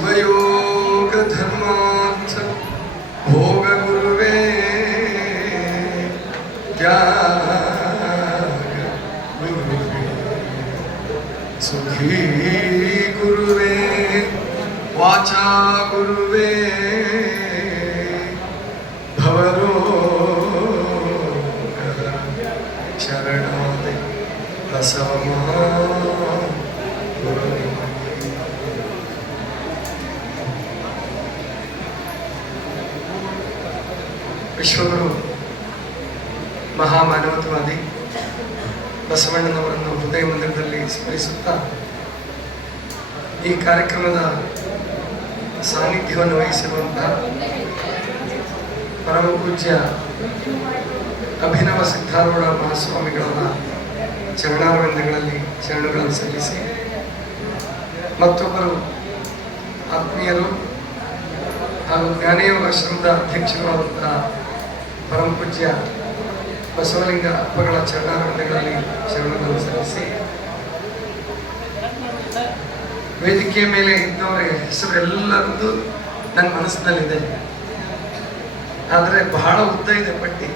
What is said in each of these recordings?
ಶಿವಯೋಗ ಧರ್ಮಾರ್ಥ ಭೋಗ ಗುರುವೇ ತ್ಯಾಗ ಗುರುವೇ ಸುಖೀ ಗುರುವೇ ವಾಚಾ ಗುರುವೇ ಭವರೋಗ ಶರಣಾದೆ ಬಸವ ಗುರುವೇ. ವಿಶ್ವಗುರು ಮಹಾಮಾನವತ್ವವಾದಿ ಬಸವಣ್ಣನವರನ್ನು ಹೃದಯ ಮಂದಿರದಲ್ಲಿ ಸ್ಮರಿಸುತ್ತಾ ಈ ಕಾರ್ಯಕ್ರಮದ ಸಾನ್ನಿಧ್ಯವನ್ನು ವಹಿಸಿರುವಂತಹ ಪರಮ ಪೂಜ್ಯ ಅಭಿನವ ಸಿದ್ಧಾರೂಢ ಮಹಾಸ್ವಾಮಿಗಳವರ ಚರಣಾರವಿಂದಗಳಲ್ಲಿ ಶರಣುಗಳನ್ನು ಸಲ್ಲಿಸಿ, ಮತ್ತೊಬ್ಬರು ಆತ್ಮೀಯರು ಹಾಗೂ ಜ್ಞಾನಯೋಗ ಆಶ್ರಮದ ಅಧ್ಯಕ್ಷರಾದಂತಹ ಪರಮ ಪೂಜ್ಯ ಬಸವಲಿಂಗ ಅಪ್ಪಗಳ ಚರಣಾರವಿಂದಗಳಲ್ಲಿ ಶರಣಗಳನ್ನು ಸಲ್ಲಿಸಿ, ವೇದಿಕೆಯ ಮೇಲೆ ಇದ್ದವರ ಹೆಸರೆಲ್ಲರದ್ದು ನನ್ನ ಮನಸ್ಸಿನಲ್ಲಿದೆ. ಆದರೆ ಬಹಳ ಉದ್ದ ಇದೆ ಪಟ್ಟಿ.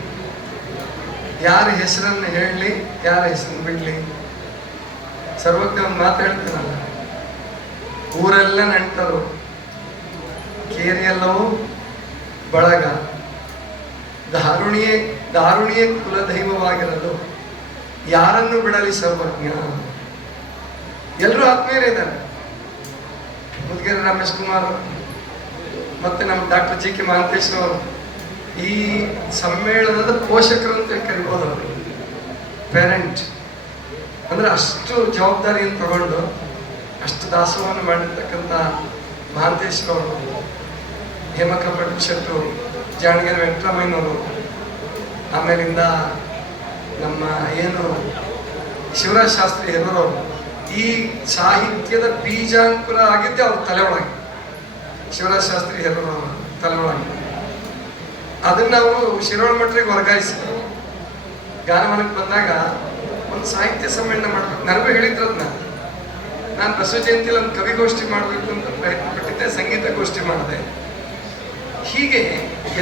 ಯಾರ ಹೆಸರನ್ನು ಹೇಳಲಿ, ಯಾರ ಹೆಸರನ್ನು ಬಿಡಲಿ. ಸರ್ವಜ್ಞ ಒಂದು ಮಾತು ಹೇಳ್ತಾನಲ್ಲ, ಊರೆಲ್ಲ ನೆಂಟರು, ಕೇರಿಯೆಲ್ಲವೂ ಬಳಗ, ದಾರುಣಿಯೇ ಕುಲದೈವವಾಗಿರಲು ಯಾರನ್ನು ಬಿಡಲಿ ಸರ್ವಜ್ಞ. ಎಲ್ಲರೂ ಆತ್ಮೀಯರೇ ಇದ್ದಾರೆ. ಮುದ್ಗೇರಿ ರಮೇಶ್ ಕುಮಾರ್ ಮತ್ತೆ ನಮ್ಮ ಡಾಕ್ಟರ್ ಜಿ ಕೆ ಮಹಾಂತೇಶ್ರವರು ಈ ಸಮ್ಮೇಳನದ ಪೋಷಕರು ಅಂತ ಕರಿಬೋದು. ಅವರು ಪೇರೆಂಟ್ ಅಂದ್ರೆ ಅಷ್ಟು ಜವಾಬ್ದಾರಿಯನ್ನು ತಗೊಂಡು ಅಷ್ಟು ದಾಸೋಹವನ್ನು ಮಾಡಿರ್ತಕ್ಕಂಥ ಮಹಾಂತೇಶ್ರವರು, ಹೇಮಕ ಭಟ್ರು, ಜಾಣಗೆರೆ ವೆಂಕಟರಾಮಯ್ಯನವರು, ಆಮೇಲಿಂದ ನಮ್ಮ ಏನು ಶಿವರಾಜ್ ಶಾಸ್ತ್ರಿ ಹೆರೂರವರು, ಈ ಸಾಹಿತ್ಯದ ಬೀಜಾಂಕುರ ಆಗಿದ್ದೆ ಅವ್ರ ತಲೆ ಒಳಗೆ. ಶಿವರಾಜ್ ಶಾಸ್ತ್ರಿ ಹೆರೂರವರು ತಲೆ ಒಳಗೆ ಅದನ್ನು ಅವರು ಶಿರೋಳ ಮಠರಿಗೆ ವರ್ಗಾಯಿಸಿದರು. ಗಾನವನಕ್ಕೆ ಬಂದಾಗ ಒಂದು ಸಾಹಿತ್ಯ ಸಮ್ಮೇಳನ ಮಾಡಬೇಕು. ನನಗೂ ಹೇಳಿದ್ರದ್ನ, ನಾನು ಬಸವ ಜಯಂತಿಯಲ್ಲಿ ಒಂದು ಕವಿಗೋಷ್ಠಿ ಮಾಡಬೇಕು ಅಂತ ಪ್ರಯತ್ನ ಪಟ್ಟಿದ್ದೆ, ಸಂಗೀತ ಗೋಷ್ಠಿ ಮಾಡಿದೆ. ಹೀಗೆ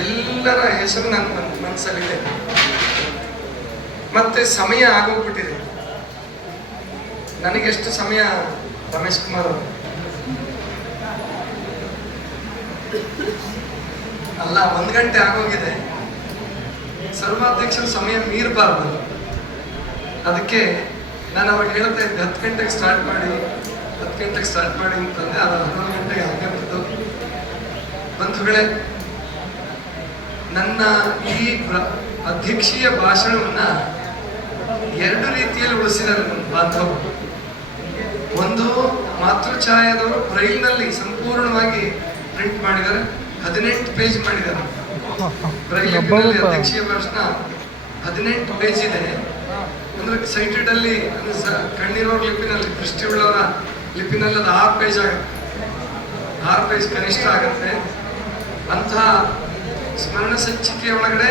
ಎಲ್ಲರ ಹೆಸರು ನನ್ನ ಮನಸ್ಸಲ್ಲಿದೆ. ಮತ್ತೆ ಸಮಯ ಆಗೋಗ್ಬಿಟ್ಟಿದೆ. ನನಗೆಷ್ಟು ಸಮಯ ರಮೇಶ್ ಕುಮಾರ್ ಅವರು ಅಲ್ಲ, 1 ಗಂಟೆ ಆಗೋಗಿದೆ. ಸರ್ವಾಧ್ಯಕ್ಷರ ಸಮಯ ಮೀರಬಾರ್ದು. ಅದಕ್ಕೆ ನಾನು ಅವ್ರಿಗೆ ಹೇಳ್ತಾ ಇದ್ದೆ 10 ಗಂಟೆಗೆ ಸ್ಟಾರ್ಟ್ ಮಾಡಿ ಅಂತಂದ್ರೆ ಅದು 11 ಗಂಟೆಗೆ ಆಗೇ ಬಿಡ್ತು. ಬಂಧುಗಳೇ, ನನ್ನ ಈ ಅಧ್ಯಕ್ಷೀಯ ಭಾಷಣವನ್ನ 2 ರೀತಿಯಲ್ಲಿ ಉಳಿಸಿದ್ದಾರೆ ನನ್ನ ಬಾಂಧವರು. ಒಂದು, ಮಾತೃಛಾಯಾದವರು ಬ್ರೈಲ್ನಲ್ಲಿ ಸಂಪೂರ್ಣವಾಗಿ ಪ್ರಿಂಟ್ ಮಾಡಿದ್ದಾರೆ, 18 ಪೇಜ್ ಮಾಡಿದ್ದಾರೆ. ಬ್ರೈಲ್ ಲಿಪಿನಲ್ಲಿ ಅಧ್ಯಕ್ಷೀಯ ಭಾಷಣ 18 ಪೇಜ್ ಇದೆ. ಅಂದ್ರೆ ಸೈಟೆಡ್ ಅಲ್ಲಿ ಕಣ್ಣಿರೋರ ಲಿಪಿನಲ್ಲಿ, ದೃಷ್ಟಿ ಉಳ್ಳವರ ಲಿಪಿನಲ್ಲಿ ಅದು 6 ಪೇಜ್ ಆಗುತ್ತೆ. 6 ಪೇಜ್ ಕನಿಷ್ಠ ಆಗುತ್ತೆ. ಅಂತಹ ಸ್ಮರಣ ಸಂಚಿಕೆಯ ಒಳಗಡೆ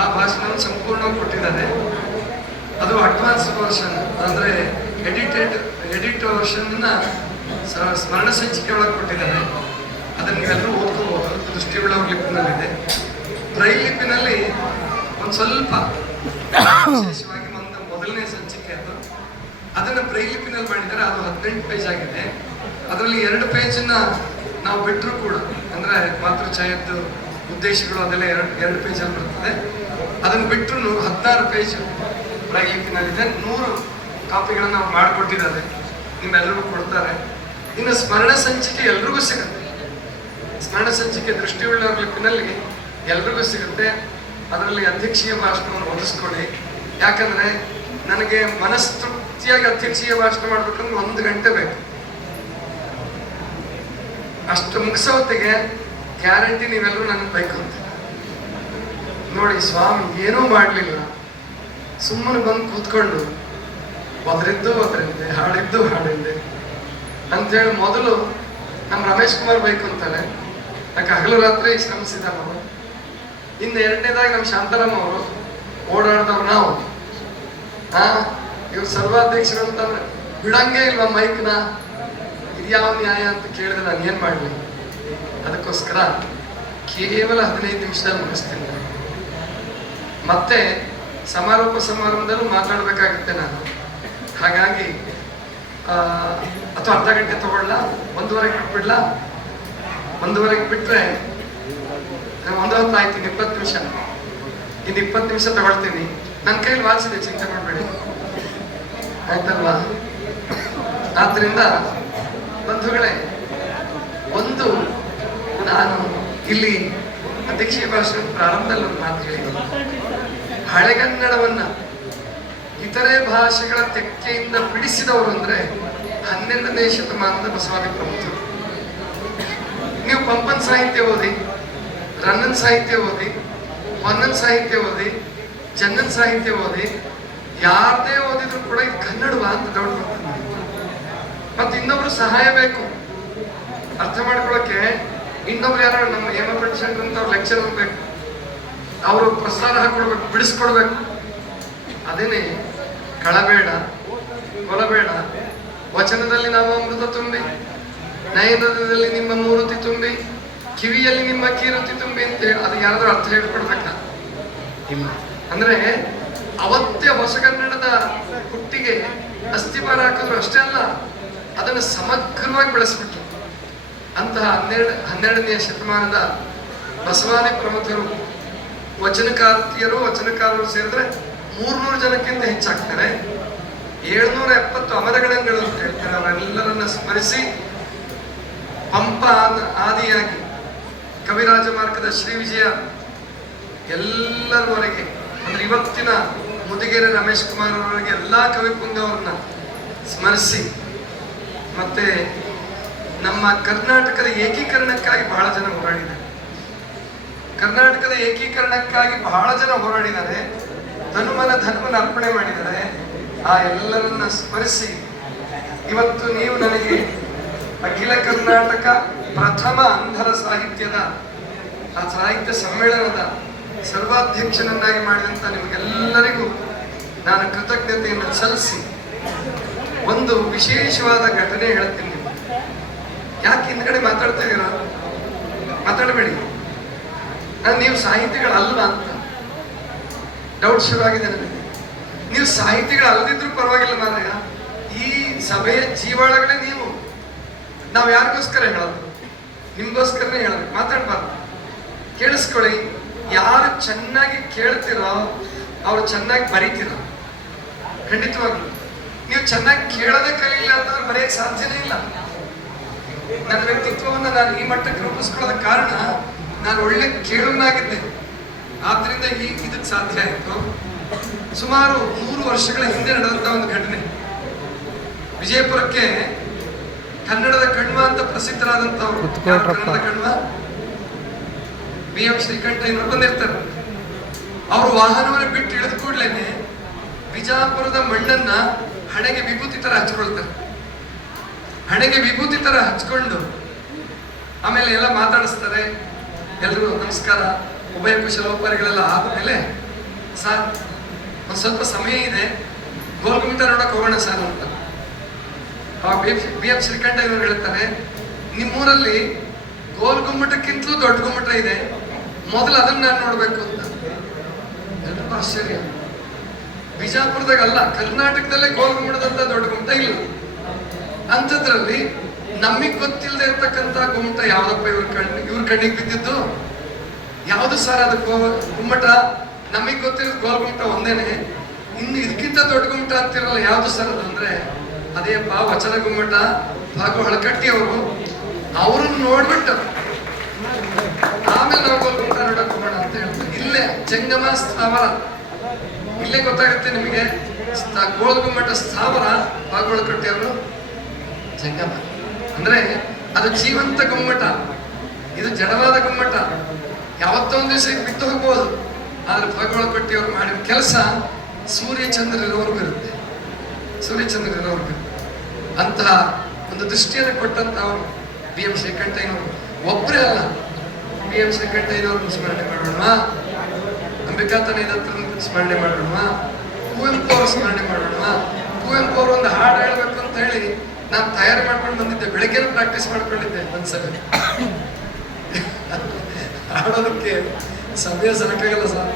ಆ ಭಾಷಣವನ್ನು ಸಂಪೂರ್ಣವಾಗಿ ಕೊಟ್ಟಿದ್ದಾರೆ. ಅದು ಅಡ್ವಾನ್ಸ್ ವರ್ಷನ್, ಅಂದ್ರೆ ಎಡಿಟ್ ವರ್ಷನ್ ಸ್ಮರಣ ಸಂಚಿಕೆ ಒಳಗೆ ಕೊಟ್ಟಿದ್ದಾರೆ. ಅದನ್ನು ನೀವೆಲ್ಲರೂ ಓದ್ಕೋಬಹುದು. ದೃಷ್ಟಿ ಉಳ್ಳವ್ರ ಲಿಪಿನಲ್ಲಿದೆ. ಬ್ರೈಲ್ ಲಿಪಿನಲ್ಲಿ ಒಂದು ಸ್ವಲ್ಪ ವಿಶೇಷವಾಗಿ ಮೊದಲನೇ ಸಂಚಿಕೆ ಅದನ್ನು ಬ್ರೈಲ್ ಲಿಪಿನಲ್ಲಿ ಮಾಡಿದ್ದಾರೆ. ಅದು 18 ಪೇಜ್ ಆಗಿದೆ. ಅದರಲ್ಲಿ 2 ಪೇಜನ್ನ ನಾವು ಬಿಟ್ಟರು ಕೂಡ, ಅಂದ್ರೆ ಮಾತೃಛಾಯದ್ದು ಉದ್ದೇಶಗಳು ಅದೆಲ್ಲ 2 ಪೇಜಲ್ಲಿ ಬರ್ತದೆ. ಅದನ್ನು ಬಿಟ್ಟರು 16 ಪೇಜ್ ಬ್ರೈಲ್ ಲಿಪಿನಲ್ಲಿದೆ. 100 ಕಾಪಿಗಳನ್ನು ನಾವು ಮಾಡಿಕೊಟ್ಟಿದ್ದಾರೆ, ನಿಮ್ಮೆಲ್ಲರಿಗೂ ಕೊಡ್ತಾರೆ. ಇನ್ನು ಸ್ಮರಣ ಸಂಚಿಕೆ ಎಲ್ರಿಗೂ ಸಿಗುತ್ತೆ. ಸ್ಮರಣ ಸಂಚಿಕೆ ದೃಷ್ಟಿ ಉಳ್ಳವರ ಲಿಪಿನಲ್ಲಿ ಎಲ್ರಿಗೂ ಸಿಗುತ್ತೆ. ಅದರಲ್ಲಿ ಅಧ್ಯಕ್ಷೀಯ ಭಾಷಣವನ್ನು ಓದಿಸ್ಕೊಳ್ಳಿ. ಯಾಕಂದ್ರೆ ನನಗೆ ಮನಸ್ತೃಪ್ತಿಯಾಗಿ ಅಧ್ಯಕ್ಷೀಯ ಭಾಷಣ ಮಾಡ್ಬೇಕಂದ್ರೆ 1 ಗಂಟೆ ಬೇಕು. ಅಷ್ಟು ಮುಗಿಸೋ ಹೊತ್ತಿಗೆ ಗ್ಯಾರಂಟಿ ನೀವೆಲ್ಲರೂ ನನಗೆ ಬೇಕು ಅಂತ. ನೋಡಿ, ಸ್ವಾಮಿ ಏನೂ ಮಾಡಲಿಲ್ಲ, ಸುಮ್ಮನೆ ಬಂದು ಕೂತ್ಕೊಂಡು ಒದರಿದ್ದು ಹಾಡಿದ್ದೆ ಅಂತೇಳಿ ಮೊದಲು ನಮ್ಮ ರಮೇಶ್ ಕುಮಾರ್ ಬೇಕು ಅಂತಾನೆ. ಯಾಕೆ ಹಗಲು ರಾತ್ರಿ ಶ್ರಮಿಸಿದ್ದಾರೆ ಅವರು. ಇನ್ನು 2ನೇದಾಗಿ ನಮ್ಮ ಶಾಂತಾರಾಮ್ ಅವರು ಓಡಾಡ್ದವ್ರು ನಾವು. ಇವ್ರು ಸರ್ವಾಧ್ಯಕ್ಷರು ಅಂತಂದ್ರೆ ಬಿಡಂಗೆ ಇಲ್ವಾ ಮೈಕ್ನ? ಇದ್ಯಾವ ನ್ಯಾಯ ಅಂತ ಕೇಳಿದ್ರೆ ನಾನು ಏನು ಮಾಡಲಿ? ಅದಕ್ಕೋಸ್ಕರ ಕೇವಲ 15 ನಿಮಿಷದಲ್ಲಿ ಮುಗಿಸ್ತೀನಿ. ಮತ್ತೆ ಸಮಾರೋಪ ಸಮಾರಂಭದಲ್ಲೂ ಮಾತಾಡಬೇಕಾಗುತ್ತೆ ನಾನು. ಹಾಗಾಗಿ ಅಥವಾ ಅರ್ಧ ಗಂಟೆ ತಗೊಳ್ಳ, 1:15 ಬಿಟ್ಬಿಡ್ಲಾ? 1:15 ಬಿಟ್ರೆ 1 ಹೊತ್ತು ಆಯ್ತೀನಿ, 20 ನಿಮಿಷ. ಇನ್ನು 20 ನಿಮಿಷ ತಗೊಳ್ತೀನಿ. ನನ್ನ ಕೈಲಿ ವಾಚಿದೆ, ಚಿಂತೆ ಮಾಡಬೇಡಿ, ಆಯ್ತಲ್ವಾ? ಆದ್ರಿಂದ ಬಂಧುಗಳೇ, ಒಂದು ನಾನು ಇಲ್ಲಿ ಅಧ್ಯಕ್ಷೀಯ ಭಾಷಣ ಪ್ರಾರಂಭದಲ್ಲಿ ಒಂದು ಮಾತು ಹೇಳಿದ್ದೀನಿ. ಹಳೆಗನ್ನಡವನ್ನ ಇತರೆ ಭಾಷೆಗಳ ತೆಕ್ಕೆಯಿಂದ ಬಿಡಿಸಿದವರು ಅಂದ್ರೆ 12ನೇ ಶತಮಾನದ ಬಸವಾದಿ ಪ್ರಮುಖರು. ನೀವು ಪಂಪನ್ ಸಾಹಿತ್ಯ ಓದಿ, ರನ್ನನ್ ಸಾಹಿತ್ಯ ಓದಿ, ಹೊನ್ನನ್ ಸಾಹಿತ್ಯ ಓದಿ, ಜನ್ನನ್ ಸಾಹಿತ್ಯ ಓದಿ, ಯಾರದೇ ಓದಿದ್ರು ಕೂಡ ಇದು ಕನ್ನಡವ ಅಂತ ಡೌಟ್ ಬರ್ತದೆ. ಮತ್ತೆ ಇನ್ನೊಬ್ರು ಸಹಾಯ ಬೇಕು ಅರ್ಥ ಮಾಡ್ಕೊಳಕ್ಕೆ. ಇನ್ನೊಬ್ರು ಯಾರು ನಮ್ಮ ಹೇಮಪಂಚಂದ್ರ ಅಂತ ಅವ್ರ ಲೆಕ್ಚರ್ ಬೇಕು, ಅವರು ಪ್ರಸಾರ ಹಾಕೊಡ್ಬೇಕು, ಬಿಡಿಸ್ಕೊಡ್ಬೇಕು. ಅದೇನೆ ಕಳಬೇಡ, ಕೊಲಬೇಡ, ವಚನದಲ್ಲಿ ನಾವು ಅಮೃತ ತುಂಬಿ, ನಯನದಲ್ಲಿ ನಿಮ್ಮ ಮೂರುತಿ ತುಂಬಿ, ಕಿವಿಯಲ್ಲಿ ನಿಮ್ಮ ಕೀರುತಿ ತುಂಬಿ ಅಂತ ಹೇಳಿ ಅದು ಯಾರಾದ್ರೂ ಅರ್ಥ ಹೇಳ್ಕೊಡ್ಬೇಕ? ಇಲ್ಲ. ಅಂದ್ರೆ ಅವತ್ತೇ ಹೊಸಗನ್ನಡದ ಹುಟ್ಟಿಗೆ ಅಸ್ಥಿಪಾರ ಹಾಕಿದ್ರು ಅಷ್ಟೇ ಅಲ್ಲ, ಅದನ್ನು ಸಮಗ್ರವಾಗಿ ಬೆಳೆಸ್ಬಿಟ್ರು. ಅಂತಹ 12ನೇ ಶತಮಾನದ ಬಸವಾದಿ ಪ್ರಮುಖರು, ವಚನಕಾರರು ಸೇರಿದ್ರೆ 300 ಜನಕ್ಕಿಂತ ಹೆಚ್ಚಾಗ್ತಾರೆ. 770 ಅಮರಗಣಗಳು ಅಂತ ಹೇಳ್ತಾರೆ. ಅವರೆಲ್ಲರನ್ನ ಸ್ಮರಿಸಿ ಪಂಪ ಆದಿಯಾಗಿ ಕವಿರಾಜ ಮಾರ್ಗದ ಶ್ರೀ ವಿಜಯ ಎಲ್ಲರವರೆಗೆ, ಅಂದ್ರೆ ಇವತ್ತಿನ ಮುದಿಗೆರೆ ರಮೇಶ್ ಕುಮಾರ್ ಅವರಿಗೆ ಎಲ್ಲಾ ಕವಿಪುಂಗ ಅವ್ರನ್ನ ಸ್ಮರಿಸಿ, ಮತ್ತೆ ನಮ್ಮ ಕರ್ನಾಟಕದ ಏಕೀಕರಣಕ್ಕಾಗಿ ಬಹಳ ಜನ ಹೋರಾಡಿದ್ದಾರೆ. ಕರ್ನಾಟಕದ ಏಕೀಕರಣಕ್ಕಾಗಿ ಬಹಳ ಜನ ಹೋರಾಡಿದ್ದಾರೆ, ಧರ್ಮನ ಅರ್ಪಣೆ ಮಾಡಿದ್ದಾರೆ. ಆ ಎಲ್ಲರನ್ನ ಸ್ಮರಿಸಿ ಇವತ್ತು ನೀವು ನನಗೆ ಅಖಿಲ ಕರ್ನಾಟಕ ಪ್ರಥಮ ಅಂಧರ ಸಾಹಿತ್ಯದ ಆ ಸಾಹಿತ್ಯ ಸಮ್ಮೇಳನದ ಸರ್ವಾಧ್ಯಕ್ಷನನ್ನಾಗಿ ಮಾಡಿದಂತ ನಿಮಗೆಲ್ಲರಿಗೂ ನಾನು ಕೃತಜ್ಞತೆಯನ್ನು ಸಲ್ಲಿಸಿ ಒಂದು ವಿಶೇಷವಾದ ಘಟನೆ ಹೇಳ್ತೀನಿ. ಯಾಕೆ ಹಿಂದ್ಗಡೆ ಮಾತಾಡ್ತಾ ಇದೀರ? ಮಾತಾಡಬೇಡಿ. ನೀವು ಸಾಹಿತಿಗಳಲ್ವಾ ಅಂತ ಡೌಟ್ ಶುರುವಾಗಿದೆ ನನಗೆ. ನೀವು ಸಾಹಿತಿಗಳಲ್ಲದಿದ್ರು ಪರವಾಗಿಲ್ಲ ಮಾರಾಯ, ಈ ಸಭೆಯ ಜೀವಾಳಗಳೇ ನೀವು. ನಾವು ಯಾರಿಗೋಸ್ಕರ ಹೇಳೋದು? ನಿಮ್ಗೋಸ್ಕರನೇ ಹೇಳೋದು. ಮಾತಾಡ್ಬಾರ್ದು. ಕೇಳಿಸ್ಕೊಳ್ಳಿ. ಯಾರು ಚೆನ್ನಾಗಿ ಕೇಳ್ತಿರೋ ಅವ್ರು ಚೆನ್ನಾಗಿ ಬರೀತಿರೋ. ಖಂಡಿತವಾಗ್ಲು ನೀವು ಚೆನ್ನಾಗಿ ಕೇಳೋದೇ ಕಲಿಯಿಲ್ಲ ಅಂತಂದ್ರೆ ಬರೆಯಕ್ಕೆ ಸಾಧ್ಯನೇ ಇಲ್ಲ. ನನ್ನ ವ್ಯಕ್ತಿತ್ವವನ್ನು ನಾನು ಈ ಮಟ್ಟಕ್ಕೆ ರೂಪಿಸ್ಕೊಳ್ಳೋದ ಕಾರಣ ನಾನು ಒಳ್ಳೆ ಕೇಳುವನಾಗಿದ್ದೆ. ಆದ್ರಿಂದ ಇದಕ್ಕೆ ಸಾಧ್ಯ ಆಯಿತು. ಸುಮಾರು 3 ವರ್ಷಗಳ ಹಿಂದೆ ನಡೆದಂತ ಒಂದು ಘಟನೆ. ವಿಜಯಪುರಕ್ಕೆ ಕನ್ನಡದ ಕಣ್ವ ಅಂತ ಪ್ರಸಿದ್ಧರಾದಂತವ್ರು, ಕನ್ನಡದ ಕಣ್ವ BM ಶ್ರೀಕಂಠಯ್ಯನವರು ಬಂದಿರ್ತಾರೆ. ಅವರು ವಾಹನವನ್ನು ಬಿಟ್ಟು ಇಳಿದ ಕೂಡ್ಲೇನೆ ಬಿಜಾಪುರದ ಮಣ್ಣನ್ನ ಹಣೆಗೆ ವಿಭೂತಿ ತರ ಹಚ್ಕೊಳ್ತಾರೆ. ಹಣೆಗೆ ವಿಭೂತಿ ತರ ಹಚ್ಕೊಂಡು ಆಮೇಲೆ ಎಲ್ಲ ಮಾತಾಡಿಸ್ತಾರೆ. ಎಲ್ಲರೂ ನಮಸ್ಕಾರ, ಉಭಯ ಕುಶಲೋಪರಿಗಳೆಲ್ಲ ಆದ್ಮೇಲೆ, ಸರ್ ಒಂದು ಸ್ವಲ್ಪ ಸಮಯ ಇದೆ, ಗೋಲ್ಗುಮ್ಮಟ ನೋಡಕ್ ಹೋಗೋಣ ಸರ್ ಅಂತ. BM ಶ್ರೀಕಂಠಯ್ಯನವರು ಹೇಳ್ತಾರೆ, ನಿಮ್ಮೂರಲ್ಲಿ ಗೋಲ್ಗುಮ್ಮಟಕ್ಕಿಂತಲೂ ದೊಡ್ಡ ಗುಮ್ಮಟ ಇದೆ, ಮೊದಲು ಅದನ್ನ ನಾನು ನೋಡ್ಬೇಕು ಅಂತ. ಎಲ್ರಿಗೂ ಆಶ್ಚರ್ಯ. ಬಿಜಾಪುರದಾಗಲ್ಲ, ಕರ್ನಾಟಕದಲ್ಲೇ ಗೋಲ್ಗುಮ್ಮಟದಂತ ದೊಡ್ಡ ಗುಮ್ಮಟ ಇಲ್ಲ. ಅಂಥದ್ರಲ್ಲಿ ನಮಗ್ ಗೊತ್ತಿಲ್ಲದೆ ಇರ್ತಕ್ಕಂಥ ಗುಮ್ಮಟ ಯಾವ್ದಪ್ಪ ಇವ್ರ ಕಣ್ಣಿಗೆ ಬಿದ್ದಿದ್ದು? ಯಾವ್ದು ಸರ್ ಅದು ಗುಮ್ಮಟ? ನಮಗ್ ಗೊತ್ತಿರೋದು ಗೋಲ್ಗುಮ್ಮಟ ಒಂದೇನೆ, ಇನ್ನು ಇದಕ್ಕಿಂತ ದೊಡ್ಡ ಗುಮ್ಮಟ ಅಂತಿರಲ್ಲ, ಯಾವ್ದು ಸರ್ ಅದು ಅಂದ್ರೆ ಅದೇಪ್ಪ ವಚನ ಗುಮ್ಮಟ. ಹಾಗೂ ಹಳಕಟ್ಟಿ ಅವ್ರನ್ನ ನೋಡ್ಬಿಟ್ಟು ಆಮೇಲೆ ನಾವು ಗೋಲ್ಗುಮ್ಮಟ ನೋಡಕ್ ಹೋಗೋಣ ಅಂತ ಹೇಳ್ತಾರೆ. ಇಲ್ಲೇ ಜಂಗಮ ಸ್ಥಾವರ, ಇಲ್ಲೇ ಗೊತ್ತಾಗುತ್ತೆ ನಿಮಗೆ. ಗೋಲ್ಗುಮ್ಮಟ ಸ್ಥಾವರ ಭಾಗವಳಕಟ್ಟಿ ಅವರು ಜಂಗಮ ಅಂದ್ರೆ ಅದು ಜೀವಂತ ಗುಮ್ಮಟ, ಇದು ಜಡವಾದ ಗುಮ್ಮಟ. ಯಾವತ್ತೋ ಒಂದು ದಿವಸ ಬಿಟ್ಟು ಹೋಗ್ಬೋದು. ಆದ್ರೆ ಭಾಗವಳಕಟ್ಟಿ ಅವರು ಮಾಡಿದ ಕೆಲಸ ಸೂರ್ಯ ಚಂದ್ರರವರೆಗೂ ಇರುತ್ತೆ, ಸೂರ್ಯ ಚಂದ್ರರವರೆಗೂ. ಅಂತಹ ಒಂದು ದೃಷ್ಟಿಯನ್ನು ಕೊಟ್ಟಂತವರು BM ಶ್ರೀಕಂಠಯ್ಯನವರು ಒಬ್ಬರೇ ಅಲ್ಲ. BM ಶ್ರೀಕಂಠಯ್ಯನವ್ರನ್ನ ಸ್ಮರಣೆ ಮಾಡೋಣ, ಅಂಬಿಕಾತನ ಸ್ಮರಣೆ ಮಾಡೋಣ, ಕುವೆಂಪು ಅವ್ರ ಸ್ಮರಣೆ ಮಾಡೋಣ. ಕುವೆಂಪು ಅವರು ಒಂದು ಹಾಡು ಹೇಳ್ಬೇಕು ಅಂತ ಹೇಳಿ ನಾನು ತಯಾರಿ ಮಾಡ್ಕೊಂಡು ಬಂದಿದ್ದೆ, ಬೆಳಗ್ಗೆ ಪ್ರಾಕ್ಟೀಸ್ ಮಾಡ್ಕೊಂಡಿದ್ದೆ ಒಂದ್ಸಲ. ಹಾಡೋದಕ್ಕೆ ಸಮಯ ಸಾಕಾಗಲ್ಲ ಸರ್,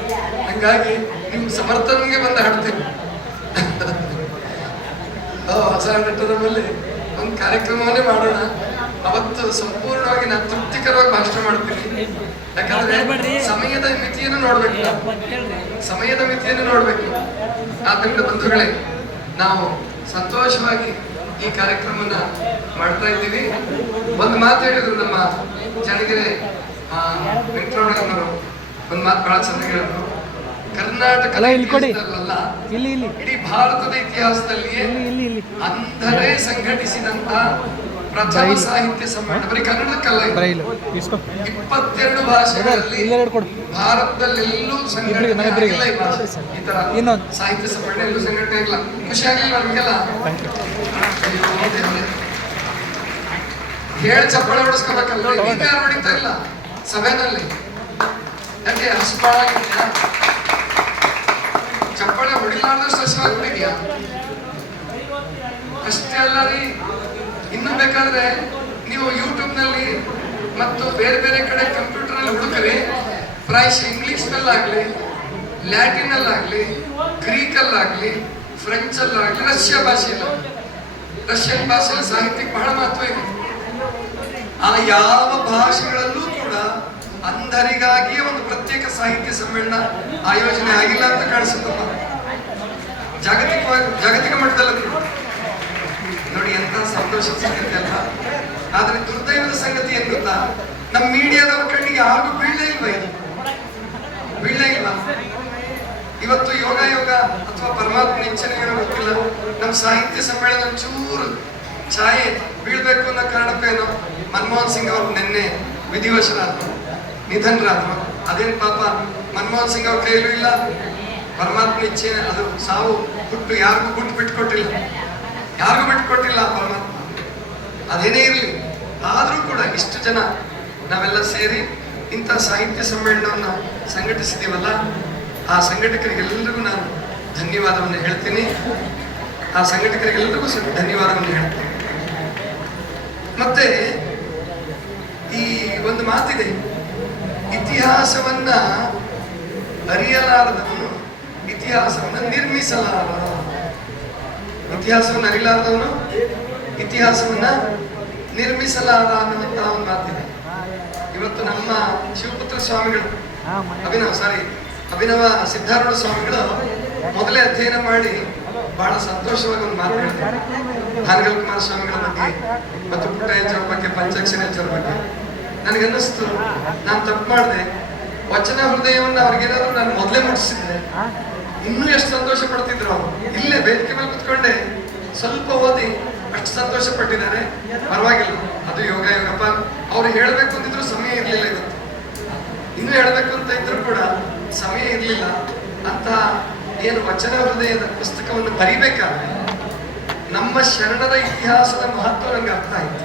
ಹಂಗಾಗಿ ನಿಮ್ ಸಮರ್ಥನಿಗೆ ಬಂದು ಹಾಡ್ತೀನಿ. ಹೊಸ ನಟರಲ್ಲಿ ಒಂದು ಕಾರ್ಯಕ್ರಮವನ್ನೇ ಮಾಡೋಣ. ಅವತ್ತು ಸಂಪೂರ್ಣವಾಗಿ ನಾನು ತೃಪ್ತಿಕರವಾಗಿ ಭಾಷಣ ಮಾಡ್ತೀನಿ. ಯಾಕಂದ್ರೆ ಸಮಯದ ಮಿತಿಯನ್ನು ನೋಡ್ಬೇಕು, ಸಮಯದ ಮಿತಿಯನ್ನು ನೋಡ್ಬೇಕು. ಆದ್ದರಿಂದ ಬಂಧುಗಳೇ, ನಾವು ಸಂತೋಷವಾಗಿ ಈ ಕಾರ್ಯಕ್ರಮನ ಮಾಡ್ತಾ ಇದ್ದೀವಿ. ಒಂದು ಮಾತು ಹೇಳಿದ್ರು ನಮ್ಮ ಚನ್ನಗಿರಿ ವೆಂಕಟರಮಣಯ್ಯನವರು, ಒಂದು ಮಾತು ಬಹಳ ಚಂದ ಹೇಳಿದ್ರು. ಕರ್ನಾಟಕದ ಇತಿಹಾಸದಲ್ಲ, ಇಡೀ ಭಾರತದ ಇತಿಹಾಸದಲ್ಲಿಯೇ ಅಂಧರೇ ಸಂಘಟಿಸಿದಂತ ಪ್ರಥಮ ಸಾಹಿತ್ಯ ಸಮ್ಮೇಳನ, ಬರೀ ಕನ್ನಡಕ್ಕಲ್ಲ, 22 ಭಾಷೆಗಳಲ್ಲಿ ಭಾರತದಲ್ಲೆಲ್ಲೂ ಸಂಘಟನೆ ಆಗಿಲ್ಲ. ಈ ತರ ಸಾಹಿತ್ಯ ಸಮ್ಮೇಳನ ಎಲ್ಲೂ ಸಂಘಟನೆ ಇಲ್ಲ. ಖುಷಿಯಾಗಿಲ್ಲ ನಮಗೆಲ್ಲ? ಹೇಳಿ ಚಪ್ಪಾಳೆ ಹೊಡಿಸ್ಕೋಬೇಕಲ್ಲ, ಯಾರು ಹೊಡಿತಾ ಇಲ್ಲ ಸಭೆನಲ್ಲಿ? ಯಾಕೆ ಹಸುಪಾಳಾಗಿದ್ಯಾ? ಚಪ್ಪಾಳೆ ಹೊಡಿಲಾರ್ದಷ್ಟು ಹಸುವಾಗಿಬಿಟ್ಟಿದ್ಯಾ? ಅಷ್ಟೇ ಅಲ್ಲ ರೀ, ಇನ್ನು ಬೇಕಾದ್ರೆ ನೀವು ಯೂಟ್ಯೂಬ್ನಲ್ಲಿ ಮತ್ತು ಬೇರೆ ಬೇರೆ ಕಡೆ ಕಂಪ್ಯೂಟರ್ನಲ್ಲಿ ಹುಡುಕರಿ, ಪ್ರಾಯಶಃ ಇಂಗ್ಲಿಷ್ನಲ್ಲಾಗಲಿ, ಲ್ಯಾಟಿನಲ್ಲಾಗಲಿ, ಗ್ರೀಕಲ್ಲಾಗಲಿ, ಫ್ರೆಂಚಲ್ಲಾಗಲಿ, ರಷ್ಯಾ ಭಾಷೆಯಲ್ಲಿ, ರಷ್ಯನ್ ಭಾಷೆಯಲ್ಲಿ ಸಾಹಿತ್ಯಕ್ಕೆ ಬಹಳ ಮಹತ್ವ ಇದೆ. ಆ ಯಾವ ಭಾಷೆಗಳಲ್ಲೂ ಕೂಡ ಅಂಧರಿಗಾಗಿಯೇ ಒಂದು ಪ್ರತ್ಯೇಕ ಸಾಹಿತ್ಯ ಸಮ್ಮೇಳನ ಆಯೋಜನೆ ಆಗಿಲ್ಲ ಅಂತ ಕಾಣಿಸುತ್ತಪ್ಪ. ಜಾಗತಿಕ ಮಟ್ಟದಲ್ಲಿ ನೋಡಿ ಎಂತ ಸಂತೋಷ ಸಂಗತಿ ಅಲ್ಲ. ಆದ್ರೆ ದುರ್ದೈವದ ಸಂಗತಿ ಏನ್ ಗೊತ್ತಾ, ನಮ್ಮ ಮೀಡಿಯಾದವ್ರ ಕಣ್ಣಿಗೆ ಯಾರಿಗೂ ಬೀಳಲೇ ಇಲ್ವಾ? ಇದು ಬೀಳಲೇ ಇಲ್ಲ. ಇವತ್ತು ಯೋಗ ಅಥವಾ ಪರಮಾತ್ಮ ಇಚ್ಛೆನೇ ಏನೋ ಗೊತ್ತಿಲ್ಲ, ನಮ್ಮ ಸಾಹಿತ್ಯ ಸಮ್ಮೇಳನ ಚೂರು ಛಾಯೆ ಬೀಳ್ಬೇಕು ಅನ್ನೋ ಕಾರಣಕ್ಕೇನೋ ಮನಮೋಹನ್ ಸಿಂಗ್ ಅವರು ನಿನ್ನೆ ವಿಧಿವಶರಾದ್ರು, ನಿಧನರಾದ್ರು. ಅದೇನು ಪಾಪ ಮನಮೋಹನ್ ಸಿಂಗ್ ಅವ್ರ ಕೈಯಲ್ಲೂ ಇಲ್ಲ, ಪರಮಾತ್ಮ ಇಚ್ಛೆ ಅದು ಸಾವು ಹುಟ್ಟು ಯಾರಿಗೂ ಗುಟ್ಟು ಬಿಟ್ಕೊಟ್ಟಿಲ್ಲ, ಯಾರಿಗೂ ಬಿಟ್ಕೊಟ್ಟಿಲ್ಲ ಪರಮಾತ್ಮ. ಅದೇನೇ ಇರಲಿ, ಆದರೂ ಕೂಡ ಇಷ್ಟು ಜನ ನಾವೆಲ್ಲ ಸೇರಿ ಇಂಥ ಸಾಹಿತ್ಯ ಸಮ್ಮೇಳನವನ್ನು ಸಂಘಟಿಸಿದ್ದೀವಲ್ಲ, ಆ ಸಂಘಟಕರಿಗೆಲ್ಲರಿಗೂ ನಾನು ಧನ್ಯವಾದವನ್ನು ಹೇಳ್ತೀನಿ. ಆ ಸಂಘಟಕರಿಗೆಲ್ಲರಿಗೂ ಧನ್ಯವಾದವನ್ನು ಹೇಳ್ತೀನಿ. ಮತ್ತೆ ಈ ಒಂದು ಮಾತಿದೆ, ಇತಿಹಾಸವನ್ನ ಅರಿಯಲಾರದವನು ಇತಿಹಾಸವನ್ನ ನಿರ್ಮಿಸಲಾರ. ಇತಿಹಾಸವನ್ನು ಅರಿಲಾರದವನು ಇತಿಹಾಸವನ್ನ ನಿರ್ಮಿಸಲಾರ ಅನ್ನುವಂತಹ ಒಂದು ಮಾತಿದೆ. ಇವತ್ತು ನಮ್ಮ ಶಿವಪುತ್ರ ಸ್ವಾಮಿಗಳು ಅಭಿನವ ಸಿದ್ಧಾರೂಢ ಸ್ವಾಮಿಗಳು ಮೊದಲೇ ಅಧ್ಯಯನ ಮಾಡಿ ಬಹಳ ಸಂತೋಷವಾಗಿ ಒಂದು ಮಾತು ಹೇಳ್ತಾರೆ. ಹಾನಗಲ್ ಕುಮಾರ ಸ್ವಾಮಿಗಳ ಬಗ್ಗೆ ಮತ್ತು ಪುಟ್ಟಯ್ಯನವರ ಬಗ್ಗೆ, ಪಂಚಾಕ್ಷರಯ್ಯನವರ ಬಗ್ಗೆ ನನಗನ್ನಿಸ್ತು, ನಾನು ತಪ್ಪು ಮಾಡಿದೆ. ವಚನ ಹೃದಯವನ್ನು ಅವ್ರಿಗೇನಾದ್ರು ನಾನು ಮೊದಲೇ ಮುಟ್ಟಿಸಿದ್ರೆ ಇನ್ನೂ ಎಷ್ಟು ಸಂತೋಷ ಪಡ್ತಿದ್ರು ಅವರು. ಇಲ್ಲೇ ವೇದಿಕೆ ಮೇಲೆ ಕುತ್ಕೊಂಡೆ ಸ್ವಲ್ಪ ಓದಿ ಅಷ್ಟು ಸಂತೋಷ ಪಟ್ಟಿದ್ದಾರೆ. ಪರವಾಗಿಲ್ಲ, ಅದು ಯೋಗಪ್ಪ. ಅವ್ರು ಹೇಳ್ಬೇಕು ಅಂತಿದ್ರು ಸಮಯ ಇರಲಿಲ್ಲ, ಇವತ್ತು ಇನ್ನೂ ಹೇಳ್ಬೇಕು ಅಂತ ಇದ್ರು ಕೂಡ ಸಮಯ ಇರಲಿಲ್ಲ ಅಂತ. ಏನು ವಚನ ಹೃದಯದ ಪುಸ್ತಕವನ್ನು ಬರಿಬೇಕಾದ್ರೆ ನಮ್ಮ ಶರಣರ ಇತಿಹಾಸದ ಮಹತ್ವ ನನಗೆ ಅರ್ಥ ಆಯ್ತು.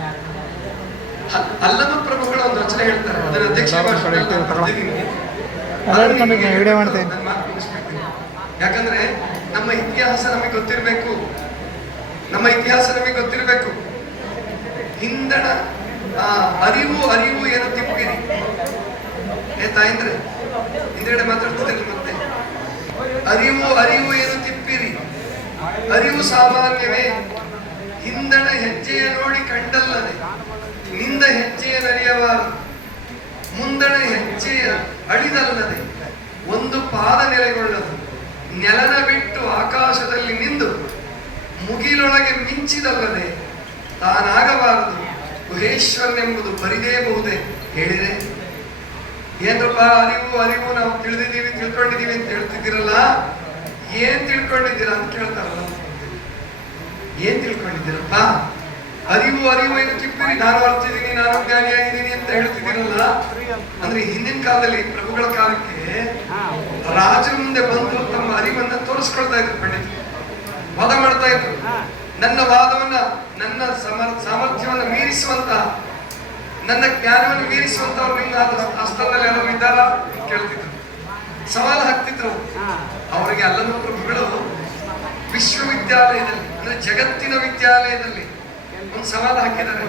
ಅಲ್ಲಮ ಪ್ರಭುಗಳು ಒಂದು ವಚನ ಹೇಳ್ತಾರೆ, ಅದನ್ನ ಅಧ್ಯಕ್ಷ ಯಾಕಂದ್ರೆ ನಮ್ಮ ಇತಿಹಾಸ ನಮಗೆ ಗೊತ್ತಿರಬೇಕು, ನಮ್ಮ ಇತಿಹಾಸ ನಮಗೆ ಗೊತ್ತಿರಬೇಕು. ಹಿಂದಣ ಅರಿವು ಏನು ತಿಪ್ಪಿರಿ ತಾಯಂದ್ರೆ ಹಿಂದೆಗಡೆ ಮಾತಾಡ್ತಿದ್ದೆ. ಮತ್ತೆ ಅರಿವು ಏನು ತಿಪ್ಪಿರಿ, ಅರಿವು ಸಾಮಾನ್ಯವೇ, ಹಿಂದಣ ಹೆಜ್ಜೆಯ ನೋಡಿ ಕಂಡಲ್ಲದೆ ನಿಂದ ಹೆಜ್ಜೆಯ ನರಿಯಬಾರದು, ಮುಂದಣ ಹೆಜ್ಜೆಯ ಅಳಿದಲ್ಲದೆ ಒಂದು ಪಾದ ನೆಲೆಗೊಳ್ಳದು, ನೆಲನ ಬಿಟ್ಟು ಆಕಾಶದಲ್ಲಿ ನಿಂದು ಮುಗಿಲೊಳಗೆ ಮಿಂಚಿದಲ್ಲದೆ ತಾನಾಗಬಾರದು, ಗುಹೇಶ್ವರನೆಂಬುದು ಬರಿದೇಬಹುದೇ ಹೇಳಿದೆ. ಏನ್ರಪ್ಪ ಅರಿವು ನಾವು ತಿಳ್ಕೊಂಡಿದೀವಿ ಅಂತ ಹೇಳ್ತಿದ್ದೀರಲ್ಲ, ಏನ್ ತಿಳ್ಕೊಂಡಿದ್ದೀರಾ ಅಂತ ಕೇಳ್ತಾರಲ್ಲ. ಏನ್ ತಿಳ್ಕೊಂಡಿದ್ದೀರಪ್ಪ? ಅರಿವು ಏನು ತಿಪ್ಪಿರಿ, ನಾನು ಅರ್ತಿದ್ದೀನಿ, ನಾನು ಜ್ಞಾನಿಯಾಗಿದ್ದೀನಿ ಅಂತ ಹೇಳ್ತಿದ್ದೀರಲ್ಲ. ಅಂದ್ರೆ ಹಿಂದಿನ ಕಾಲದಲ್ಲಿ ಪ್ರಭುಗಳ ಕಾಲಕ್ಕೆ ರಾಜರ ಮುಂದೆ ಬಂದು ತಮ್ಮ ಅರಿವನ್ನ ತೋರಿಸ್ಕೊಳ್ತಾ ಇದ್ರು, ಪಂಡಿತರು ವಾದ ಮಾಡ್ತಾ ಇದ್ರು. ನನ್ನ ವಾದವನ್ನ, ನನ್ನ ಸಾಮರ್ಥ್ಯವನ್ನ ಮೀರಿಸುವಂತ, ನನ್ನ ಜ್ಞಾನವನ್ನು ಮೀರಿಸುವಂತವ್ರು ನಿಮ್ಮ ಹಸ್ತದಲ್ಲಿ ಎಲ್ಲರೂ ಇದ್ದಾರ ಕೇಳ್ತಿದ್ರು, ಸವಾಲು ಹಾಕ್ತಿದ್ರು. ಅವರಿಗೆ ಅಲ್ಲಮ ಪ್ರಭುಗಳು ವಿಶ್ವವಿದ್ಯಾಲಯದಲ್ಲಿ, ಅಂದ್ರೆ ಜಗತ್ತಿನ ವಿದ್ಯಾಲಯದಲ್ಲಿ ಒಂದು ಸವಾಲು ಹಾಕಿದ್ದಾರೆ.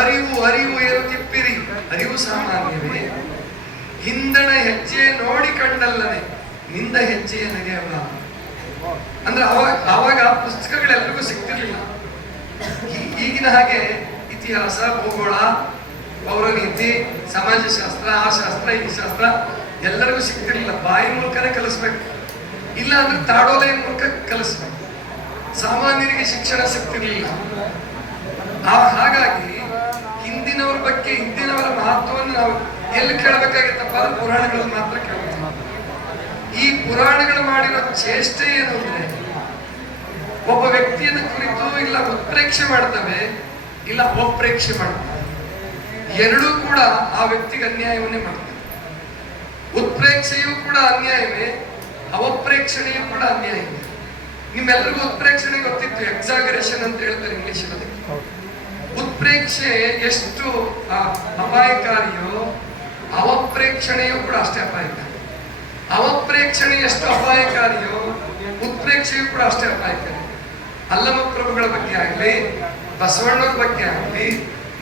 ಅರಿವು ಅರಿವು ಏನು ತಿಪ್ಪಿರಿ, ಅರಿವು ಸಾಮಾನ್ಯವೇ, ಹಿಂದಣ ಹೆಜ್ಜೆ ನೋಡಿ ಕಂಡಲ್ಲದೆ ನಿಂದ ಹೆಜ್ಜೆಯ ನಡೆಯಲ್ಲ. ಅಂದ್ರೆ ಅವಾಗ ಪುಸ್ತಕಗಳೆಲ್ಲರಿಗೂ ಸಿಗ್ತಿರ್ಲಿಲ್ಲ. ಈಗಿನ ಹಾಗೆ ಇತಿಹಾಸ, ಭೂಗೋಳ, ಪೌರನೀತಿ, ಸಮಾಜಶಾಸ್ತ್ರ, ಆ ಶಾಸ್ತ್ರ, ಈ ಶಾಸ್ತ್ರ ಎಲ್ಲರಿಗೂ ಸಿಗ್ತಿರ್ಲಿಲ್ಲ. ಬಾಯಿ ಮೂಲಕನೇ ಕಲಿಸ್ಬೇಕು, ಇಲ್ಲ ಅಂದ್ರೆ ತಾಡೋಲೆಯ ಮೂಲಕ ಕಲಿಸ್ಬೇಕು. ಸಾಮಾನ್ಯರಿಗೆ ಶಿಕ್ಷಣ ಸಿಗ್ತಿರ್ಲಿಲ್ಲ. ಹಾಗಾಗಿ ಹಿಂದಿನವರ ಬಗ್ಗೆ, ಹಿಂದಿನವರ ಮಹತ್ವವನ್ನು ನಾವು ಎಲ್ಲಿ ಕೇಳಬೇಕಾಗಿತ್ತಪ್ಪ ಅಂದ್ರೆ ಪುರಾಣಗಳಲ್ಲಿ ಮಾತ್ರ ಕೇಳಬೇಕು. ಈ ಪುರಾಣಗಳು ಮಾಡಿರೋ ಚೇಷ್ಟೆ ಏನು ಅಂದ್ರೆ, ಒಬ್ಬ ವ್ಯಕ್ತಿಯನ್ನು ಕುರಿತು ಇಲ್ಲ ಉತ್ಪ್ರೇಕ್ಷೆ ಮಾಡ್ತವೆ, ಇಲ್ಲ ಅಪಪ್ರೇಕ್ಷೆ ಮಾಡ್ತವೆ. ಎರಡೂ ಕೂಡ ಆ ವ್ಯಕ್ತಿಗೆ ಅನ್ಯಾಯವನ್ನೇ ಮಾಡ್ತವೆ. ಉತ್ಪ್ರೇಕ್ಷೆಯೂ ಕೂಡ ಅನ್ಯಾಯವೇ, ಅವಪ್ರೇಕ್ಷಣೆಯೂ ಕೂಡ ಅನ್ಯಾಯವೇ. ನಿಮ್ಮೆಲ್ಲರಿಗೂ ಉತ್ಪ್ರೇಕ್ಷಣೆ ಗೊತ್ತಿತ್ತು, ಎಕ್ಸಾಗರೇಷನ್ ಅಂತ ಹೇಳ್ತಾರೆ ಇಂಗ್ಲಿಷ್ ಅಲ್ಲಿ. ಉತ್ಪ್ರೇಕ್ಷೆ ಎಷ್ಟು ಅಪಾಯಕಾರಿಯೋ ಅವಪ್ರೇಕ್ಷಣೆಯೂ ಕೂಡ ಅಷ್ಟೇ ಅಪಾಯಕಾರಿ. ಅವಪ್ರೇಕ್ಷಣೆ ಎಷ್ಟು ಅಪಾಯಕಾರಿಯೋ ಉತ್ಪ್ರೇಕ್ಷೆಯೂ ಕೂಡ ಅಷ್ಟೇ ಅಪಾಯಕಾರಿ. ಅಲ್ಲಮ ಪ್ರಭುಗಳ ಬಗ್ಗೆ ಆಗಲಿ, ಬಸವಣ್ಣವ್ರ ಬಗ್ಗೆ ಆಗಲಿ,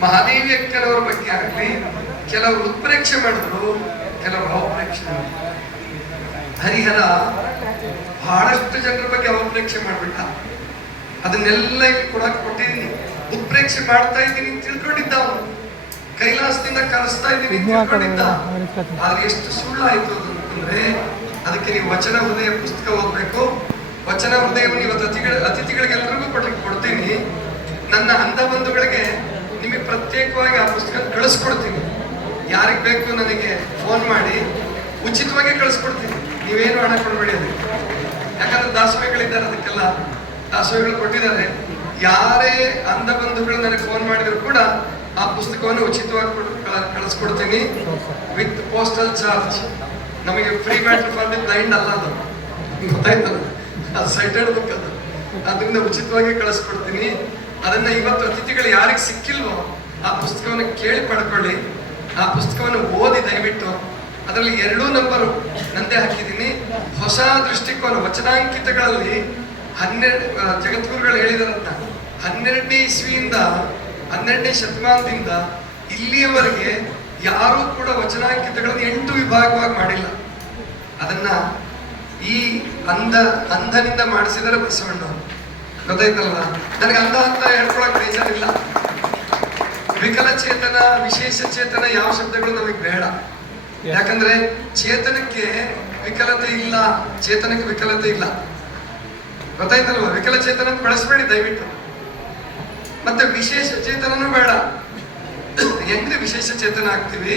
ಮಹಾದೇವಿ ಅಕ್ಕನವ್ರ ಬಗ್ಗೆ ಆಗಲಿ, ಕೆಲವರು ಉತ್ಪ್ರೇಕ್ಷೆ ಮಾಡಿದ್ರು, ಕೆಲವರು ಅವಪ್ರೇಕ್ಷೆ ಮಾಡಿದ್ರು. ಹರಿಹರ ಬಹಳಷ್ಟು ಜನರ ಬಗ್ಗೆ ಅವಪ್ರೇಕ್ಷೆ ಮಾಡ್ಬಿಟ್ಟ. ಅದನ್ನೆಲ್ಲ ಇಲ್ಲಿ ಕೊಟ್ಟಿದ್ದೀನಿ. ಉತ್ಪ್ರೇಕ್ಷೆ ಮಾಡ್ತಾ ಇದ್ದೀನಿ ತಿಳ್ಕೊಂಡಿದ್ದ ಅವನು, ಕೈಲಾಸದಿಂದ ಕರೆಸ್ತಾ ಇದ್ದೀನಿ ತಿಳ್ಕೊಂಡಿದ್ದ. ಆದ್ರೆ ಎಷ್ಟು ಸುಳ್ಳಾಯ್ತು ಅಂತಂದ್ರೆ, ಅದಕ್ಕೆ ನೀವು ವಚನ ಹೃದಯ ಪುಸ್ತಕ ಓದ್ಬೇಕು. ವಚನ ಹೃದಯವನ್ನು ಇವತ್ತು ಅತಿಥಿಗಳಿಗೆಲ್ಲರಿಗೂ ಕೊಡ್ತೀನಿ. ನನ್ನ ಅಂಧ ಬಂಧುಗಳಿಗೆ ನಿಮಗೆ ಪ್ರತ್ಯೇಕವಾಗಿ ಆ ಪುಸ್ತಕ ಕಳಿಸ್ಕೊಡ್ತೀನಿ. ಯಾರಿಗೆ ಬೇಕು ನನಗೆ ಫೋನ್ ಮಾಡಿ ಉಚಿತವಾಗಿ ಕಳಿಸ್ಕೊಡ್ತೀನಿ. ನೀವೇನು ಹಣ ಕೊಡಬೇಡಿ ಅದಕ್ಕೆ, ಯಾಕಂದ್ರೆ ದಾಸೋಹಿಗಳಿದ್ದಾರೆ, ಅದಕ್ಕೆಲ್ಲ ದಾಸೋಹಿಗಳು ಕೊಟ್ಟಿದ್ದಾರೆ. ಯಾರೇ ಅಂಧ ಬಂಧುಗಳು ನನಗೆ ಫೋನ್ ಮಾಡಿದ್ರು ಕೂಡ ಆ ಪುಸ್ತಕವನ್ನು ಉಚಿತವಾಗಿ ಕಳಿಸ್ಕೊಡ್ತೀನಿ, ವಿತ್ ಪೋಸ್ಟಲ್ ಚಾರ್ಜ್. ನಮಗೆ free matter for the blind ಅಲ್ಲ, ಅದು ಗೊತ್ತಾಯ್ತಲ್ಲ, ಅದು ಸೈಟೆಡ್ ಬುಕ್ ಅದು. ಅದರಿಂದ ಉಚಿತವಾಗಿ ಕಳಿಸ್ಕೊಡ್ತೀನಿ. ಅದನ್ನ ಇವತ್ತು ಅತಿಥಿಗಳು ಯಾರಿಗೆ ಸಿಕ್ಕಿಲ್ವೋ ಆ ಪುಸ್ತಕವನ್ನು ಕೇಳಿ ಪಡ್ಕೊಳ್ಳಿ. ಆ ಪುಸ್ತಕವನ್ನು ಓದಿ ದಯವಿಟ್ಟು. ಅದರಲ್ಲಿ 2 ನಂಬರು ನಂದೇ ಹಾಕಿದ್ದೀನಿ. ಹೊಸ ದೃಷ್ಟಿಕೋನ ವಚನಾಂಕಿತಗಳಲ್ಲಿ 12 ಜಗದ್ಗುರುಗಳು ಹೇಳಿದಾರಂತ, 12ನೇ ಇಸ್ವಿಯಿಂದ 12ನೇ ಶತಮಾನದಿಂದ ಇಲ್ಲಿಯವರೆಗೆ ಯಾರೂ ಕೂಡ ವಚನಾಂಕಿತಗಳನ್ನು 8 ವಿಭಾಗವಾಗಿ ಮಾಡಿಲ್ಲ. ಅದನ್ನ ಈ ಅಂಧನಿಂದ ಮಾಡಿಸಿದರೆ ಬಸವಣ್ಣ. ಗೊತ್ತಾಯ್ತಲ್ಲ, ನನಗೆ ಅಂಧ ಅಂತ ಹೇಳ್ಕೊಳಕ್ ಬೇಜಾರಿಲ್ಲ. ವಿಕಲಚೇತನ, ವಿಶೇಷ ಚೇತನ ಯಾವ ಶಬ್ದಗಳು ನಮಗೆ ಬೇಡ. ಯಾಕಂದ್ರೆ ಚೇತನಕ್ಕೆ ವಿಕಲತೆ ಇಲ್ಲ, ಚೇತನಕ್ಕೆ ವಿಕಲತೆ ಇಲ್ಲ. ಗೊತ್ತಾಯ್ತಲ್ವ? ವಿಕಲಚೇತನ ಬಳಸಬೇಡಿ ದಯವಿಟ್ಟು. ಮತ್ತೆ ವಿಶೇಷ ಚೇತನನೂ ಬೇಡ. ಹೆಂಗ್ರಿ ವಿಶೇಷ ಚೇತನ ಆಗ್ತೀವಿ?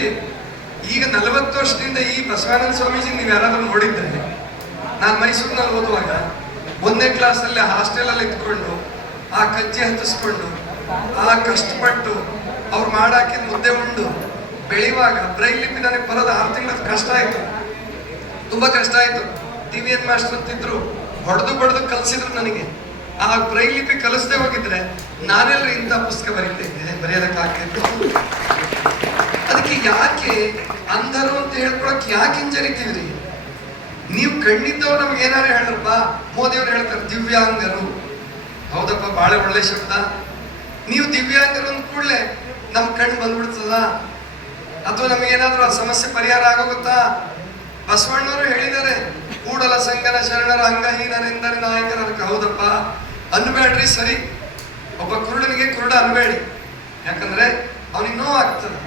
ಈಗ 40 ವರ್ಷದಿಂದ ಈ ಬಸವಾನಂದ ಸ್ವಾಮೀಜಿ ನೀವು ಯಾರಾದ್ರೂ ನೋಡಿದ್ರೆ, ನಾನು ಮೈಸೂರಿನಲ್ಲಿ ಓದುವಾಗ 1ನೇ ಕ್ಲಾಸಲ್ಲಿ ಹಾಸ್ಟೆಲಲ್ಲಿ ಇದ್ಕೊಂಡು ಆ ಕಜ್ಜಿ ಹತ್ತಿಸ್ಕೊಂಡು ಆ ಕಷ್ಟಪಟ್ಟು ಅವ್ರು ಮಾಡಾಕಿದ ಮುದ್ದೆ ಉಂಡು ಬೆಳೆಯುವಾಗ ಬ್ರೈಲ್ ಲಿಪಿ ನನಗೆ ಬರೋದು 6 ತಿಂಗಳ ಕಷ್ಟ ಆಯ್ತು, ತುಂಬಾ ಕಷ್ಟ ಆಯ್ತು. TVN ಮಾಸ್ಟರ್ ಅಂತಿದ್ರು, ಹೊಡೆದು ಕಲಿಸಿದ್ರು ನನಗೆ. ಆ ಬ್ರೈಲ್ ಲಿಪಿ ಕಲಿಸದೆ ಹೋಗಿದ್ರೆ ನಾನೆಲ್ಲರೂ ಇಂಥ ಪುಸ್ತಕ ಬರೆಯೋದಕ್ಕಾಗ್ತಿತ್ತು. ಅದಕ್ಕೆ ಯಾಕೆ ಅಂಧರು ಅಂತ ಹೇಳ್ಕೊಳಕ್ ಯಾಕೆ ಹಿಂಜರಿತೀವ್ರಿ? ನೀವು ಕಣ್ಣಿದ್ದವ್ರು ನಮ್ಗೆ ಏನಾರು ಹೇಳ್ರಪ್ಪ. ಮೋದಿಯವ್ರು ಹೇಳ್ತಾರೆ ದಿವ್ಯಾಂಗರು. ಹೌದಪ್ಪ, ಬಹಳ ಒಳ್ಳೆ ಶಬ್ದ. ನೀವು ದಿವ್ಯಾಂಗರು ಅಂದ ಕೂಡಲೇ ನಮ್ ಕಣ್ಣು ಬಂದ್ಬಿಡ್ತದ? ಅಥವಾ ನಮಗೇನಾದ್ರೂ ಆ ಸಮಸ್ಯೆ ಪರಿಹಾರ ಆಗೋಗುತ್ತಾ? ಬಸವಣ್ಣವರು ಹೇಳಿದ್ದಾರೆ, ಕೂಡಲ ಸಂಗನ ಶರಣರ ಅಂಗಹೀನರೆಂದರೆ ನಾಯಕರ. ಹೌದಪ್ಪ, ಅನ್ಬೇಡ್ರಿ, ಸರಿ. ಒಬ್ಬ ಕುರುಡನಿಗೆ ಕುರುಡ ಅನ್ಬೇಡಿ, ಯಾಕಂದ್ರೆ ಅವನಿಗೆ ನೋವಾಗ್ತದೆ.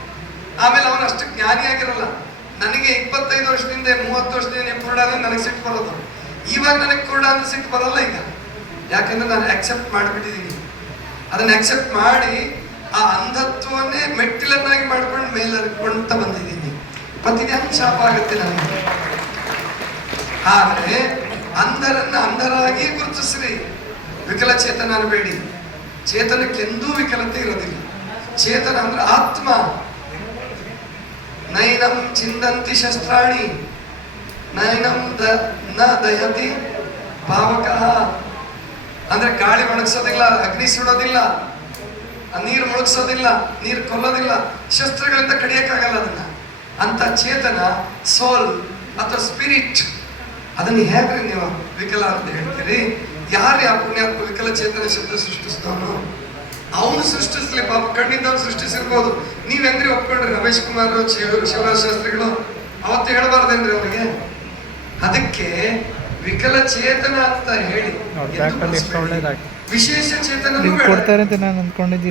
ಆಮೇಲೆ ಅವನು ಅಷ್ಟು ಜ್ಞಾನಿಯಾಗಿರಲ್ಲ. ನನಗೆ 25 ವರ್ಷದಿಂದ 30 ವರ್ಷದಿಂದ ಕುರುಡ ಅಂದ್ರೆ ನನಗೆ ಸಿಟ್ಟು ಬರೋದು. ಇವಾಗ ನನಗೆ ಕುರುಡ ಅಂದ್ರೆ ಸಿಟ್ಟು ಬರಲ್ಲ ಈಗ, ಯಾಕಂದ್ರೆ ನಾನು ಆಕ್ಸೆಪ್ಟ್ ಮಾಡಿಬಿಟ್ಟಿದ್ದೀನಿ. ಅದನ್ನ ಆಕ್ಸೆಪ್ಟ್ ಮಾಡಿ ಆ ಅಂಧತ್ವವನ್ನೇ ಮೆಟ್ಟಿಲನ್ನಾಗಿ ಮಾಡ್ಕೊಂಡು ಮೇಲರ್ಕೊಂತ ಬಂದಿದ್ದೀನಿ. ಮತ್ತಿದೆ ಹೆಂಗ್ ಶಾಪ ಆಗುತ್ತೆ ನನಗೆ? ಆದ್ರೆ ಅಂಧರನ್ನ ಅಂಧರಾಗಿ ಗುರುತಿಸ್ರಿ, ವಿಕಲಚೇತನ ಅನ್ಬೇಡಿ. ಚೇತನಕ್ಕೆಂದೂ ವಿಕಲತೆ ಇರೋದಿಲ್ಲ. ಚೇತನ ಅಂದ್ರೆ ಆತ್ಮ. ನೈನಂ ಚಿಂದಂತಿ ಶಸ್ತ್ರಾಣಿ ನೈನಂ ನ ದಯತಿ ಪಾವಕಃ. ಅಂದ್ರೆ ಗಾಳಿ ಒಣಗಿಸೋದಿಲ್ಲ, ಅಗ್ನಿ ಸುಡೋದಿಲ್ಲ, ನೀರು ಮುಳುಗಿಸೋದಿಲ್ಲ, ನೀರು ಕೊಲ್ಲೋದಿಲ್ಲ, ಶಸ್ತ್ರಗಳಿಂದ ಕಡಿಯಕ್ಕಾಗಲ್ಲ ಅದನ್ನ. ಅಂತ ಚೇತನ, ಸೋಲ್ ಅಥವಾ ಸ್ಪಿರಿಟ್, ಅದನ್ನ ಹೇಗ್ರಿ ನೀವು ವಿಕಲ ಅಂತ ಹೇಳ್ತೀರಿ? ಯಾರು ಆ ಪುಣ್ಯಾತ್ಮ ವಿಕಲಚೇತನ ಶಬ್ದ ಸೃಷ್ಟಿಸಿದವನು? ಅವನು ಸೃಷ್ಟಿಸ್ಲಿ, ಪಾಪ ಕಣ್ಣಿದ್ದವನು ಸೃಷ್ಟಿಸಿರ್ಬೋದು. ನೀವೆಂದ್ರಿ ಒಪ್ಕೊಂಡ್ರಿ ರಮೇಶ್ ಕುಮಾರ್ ಶಿವರಾಜ್ ಶಾಸ್ತ್ರಿಗಳು ಅವತ್ತು ಹೇಳಬಾರ್ದೇನ್ರಿ ಅವ್ರಿಗೆ? ಅದಕ್ಕೆ ವಿಕಲಚೇತನ ಅಂತ ಹೇಳಿ ವಿಶೇಷ ಚೇತನ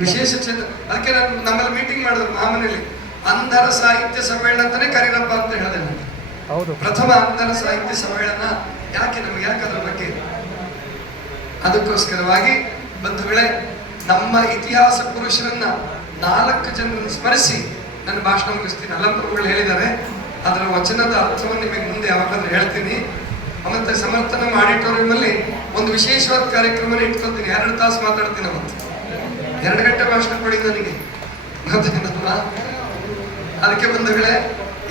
ವಿಶೇಷ ಚೇತನ. ಅದಕ್ಕೆ ನಾನು ನಮ್ಮಲ್ಲಿ ಮೀಟಿಂಗ್ ಮಾಡಿದ್ರು ಮಹಾಮನೆಯಲ್ಲಿ, ಅಂಧರ ಸಾಹಿತ್ಯ ಸಮ್ಮೇಳನ ಅಂತಾನೆ ಕರೀರಪ್ಪ ಅಂತ ಹೇಳಿದೆ ನಾನು. ಹೌದು, ಪ್ರಥಮ ಅಂಧರ ಸಾಹಿತ್ಯ ಸಮ್ಮೇಳನ ಯಾಕೆ ನಮ್ಗೆ ಅದ್ರ ಬಗ್ಗೆ? ಅದಕ್ಕೋಸ್ಕರವಾಗಿ ಬಂಧುಗಳೇ, ನಮ್ಮ ಇತಿಹಾಸ ಪುರುಷರನ್ನ 4 ಜನರನ್ನು ಸ್ಮರಿಸಿ ನನ್ನ ಭಾಷಣ ಮುಗಿಸ್ತೀನಿ. ಅಲ್ಲಂಪ್ರಭುಗಳು ಹೇಳಿದ್ದಾರೆ, ಅದರ ವಚನದ ಅರ್ಥವನ್ನು ನಿಮಗೆ ಮುಂದೆ ಯಾವಾಗಂದ್ರೆ ಹೇಳ್ತೀನಿ. ಮತ್ತೆ ಸಮರ್ಥನ ಆಡಿಟೋರಿಯಂ ಅಲ್ಲಿ ಒಂದು ವಿಶೇಷವಾದ ಕಾರ್ಯಕ್ರಮ ಇಟ್ಕೊತೀನಿ. 2 ತಾಸು ಮಾತಾಡ್ತೀನಿ. ಅವತ್ತು 2 ಗಂಟೆ ಭಾಷಣ ಕೊಡಿ ನನಗೆ. ಅದಕ್ಕೆ ಬಂಧುಗಳೇ,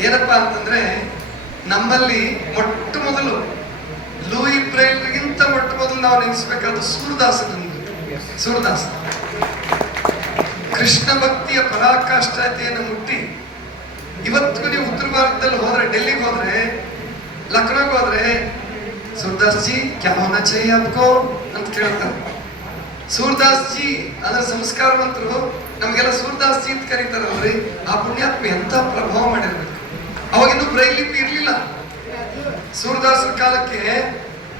ಏನಪ್ಪಾ ಅಂತಂದ್ರೆ, ನಮ್ಮಲ್ಲಿ ಮೊಟ್ಟ ಮೊದಲು ಲೂಯಿ ಬ್ರೈಲ್ಗಿಂತ ಮೊಟ್ಟ ಮೊದಲು ನಾವು ನೆನೆಸಬೇಕಾದ ಸೂರದಾಸನನ್ನು. ಸೂರದಾಸ ಕೃಷ್ಣ ಭಕ್ತಿಯ ಪರಾಕಾಷ್ಠತೆಯನ್ನು ಮುಟ್ಟಿ ಇವತ್ತಿಗೂ ನೀವು ಉತ್ತರ ಭಾರತದಲ್ಲಿ ಹೋದ್ರೆ, ಡೆಲ್ಲಿಗೆ ಹೋದ್ರೆ, ಲಕ್ನೋಗೆ ಹೋದ್ರೆ, ಸೂರದಾಸ್ ಜಿ ಕ್ಯಾ ಹೋನಾ ಚಾಹಿಯೆ ಆಪ್ಕೋ ಅಂತ ಕೇಳ್ತಾರೆ. ಸೂರದಾಸ್ ಜಿ ಅದರ ಸಂಸ್ಕಾರವಂತರು ನಮಗೆಲ್ಲ ಸೂರದಾಸ್ ಜಿ ಅಂತ ಕರೀತಾರಲ್ರಿ. ಆ ಪುಣ್ಯಾತ್ಮ ಎಂತ ಪ್ರಭಾವ ಮಾಡಿರ್ಬೇಕು. ಅವಾಗಿಂದು ಬ್ರೈಲ್ ಲಿಪಿ ಇರ್ಲಿಲ್ಲ. ಸೂರದಾಸರ ಕಾಲಕ್ಕೆ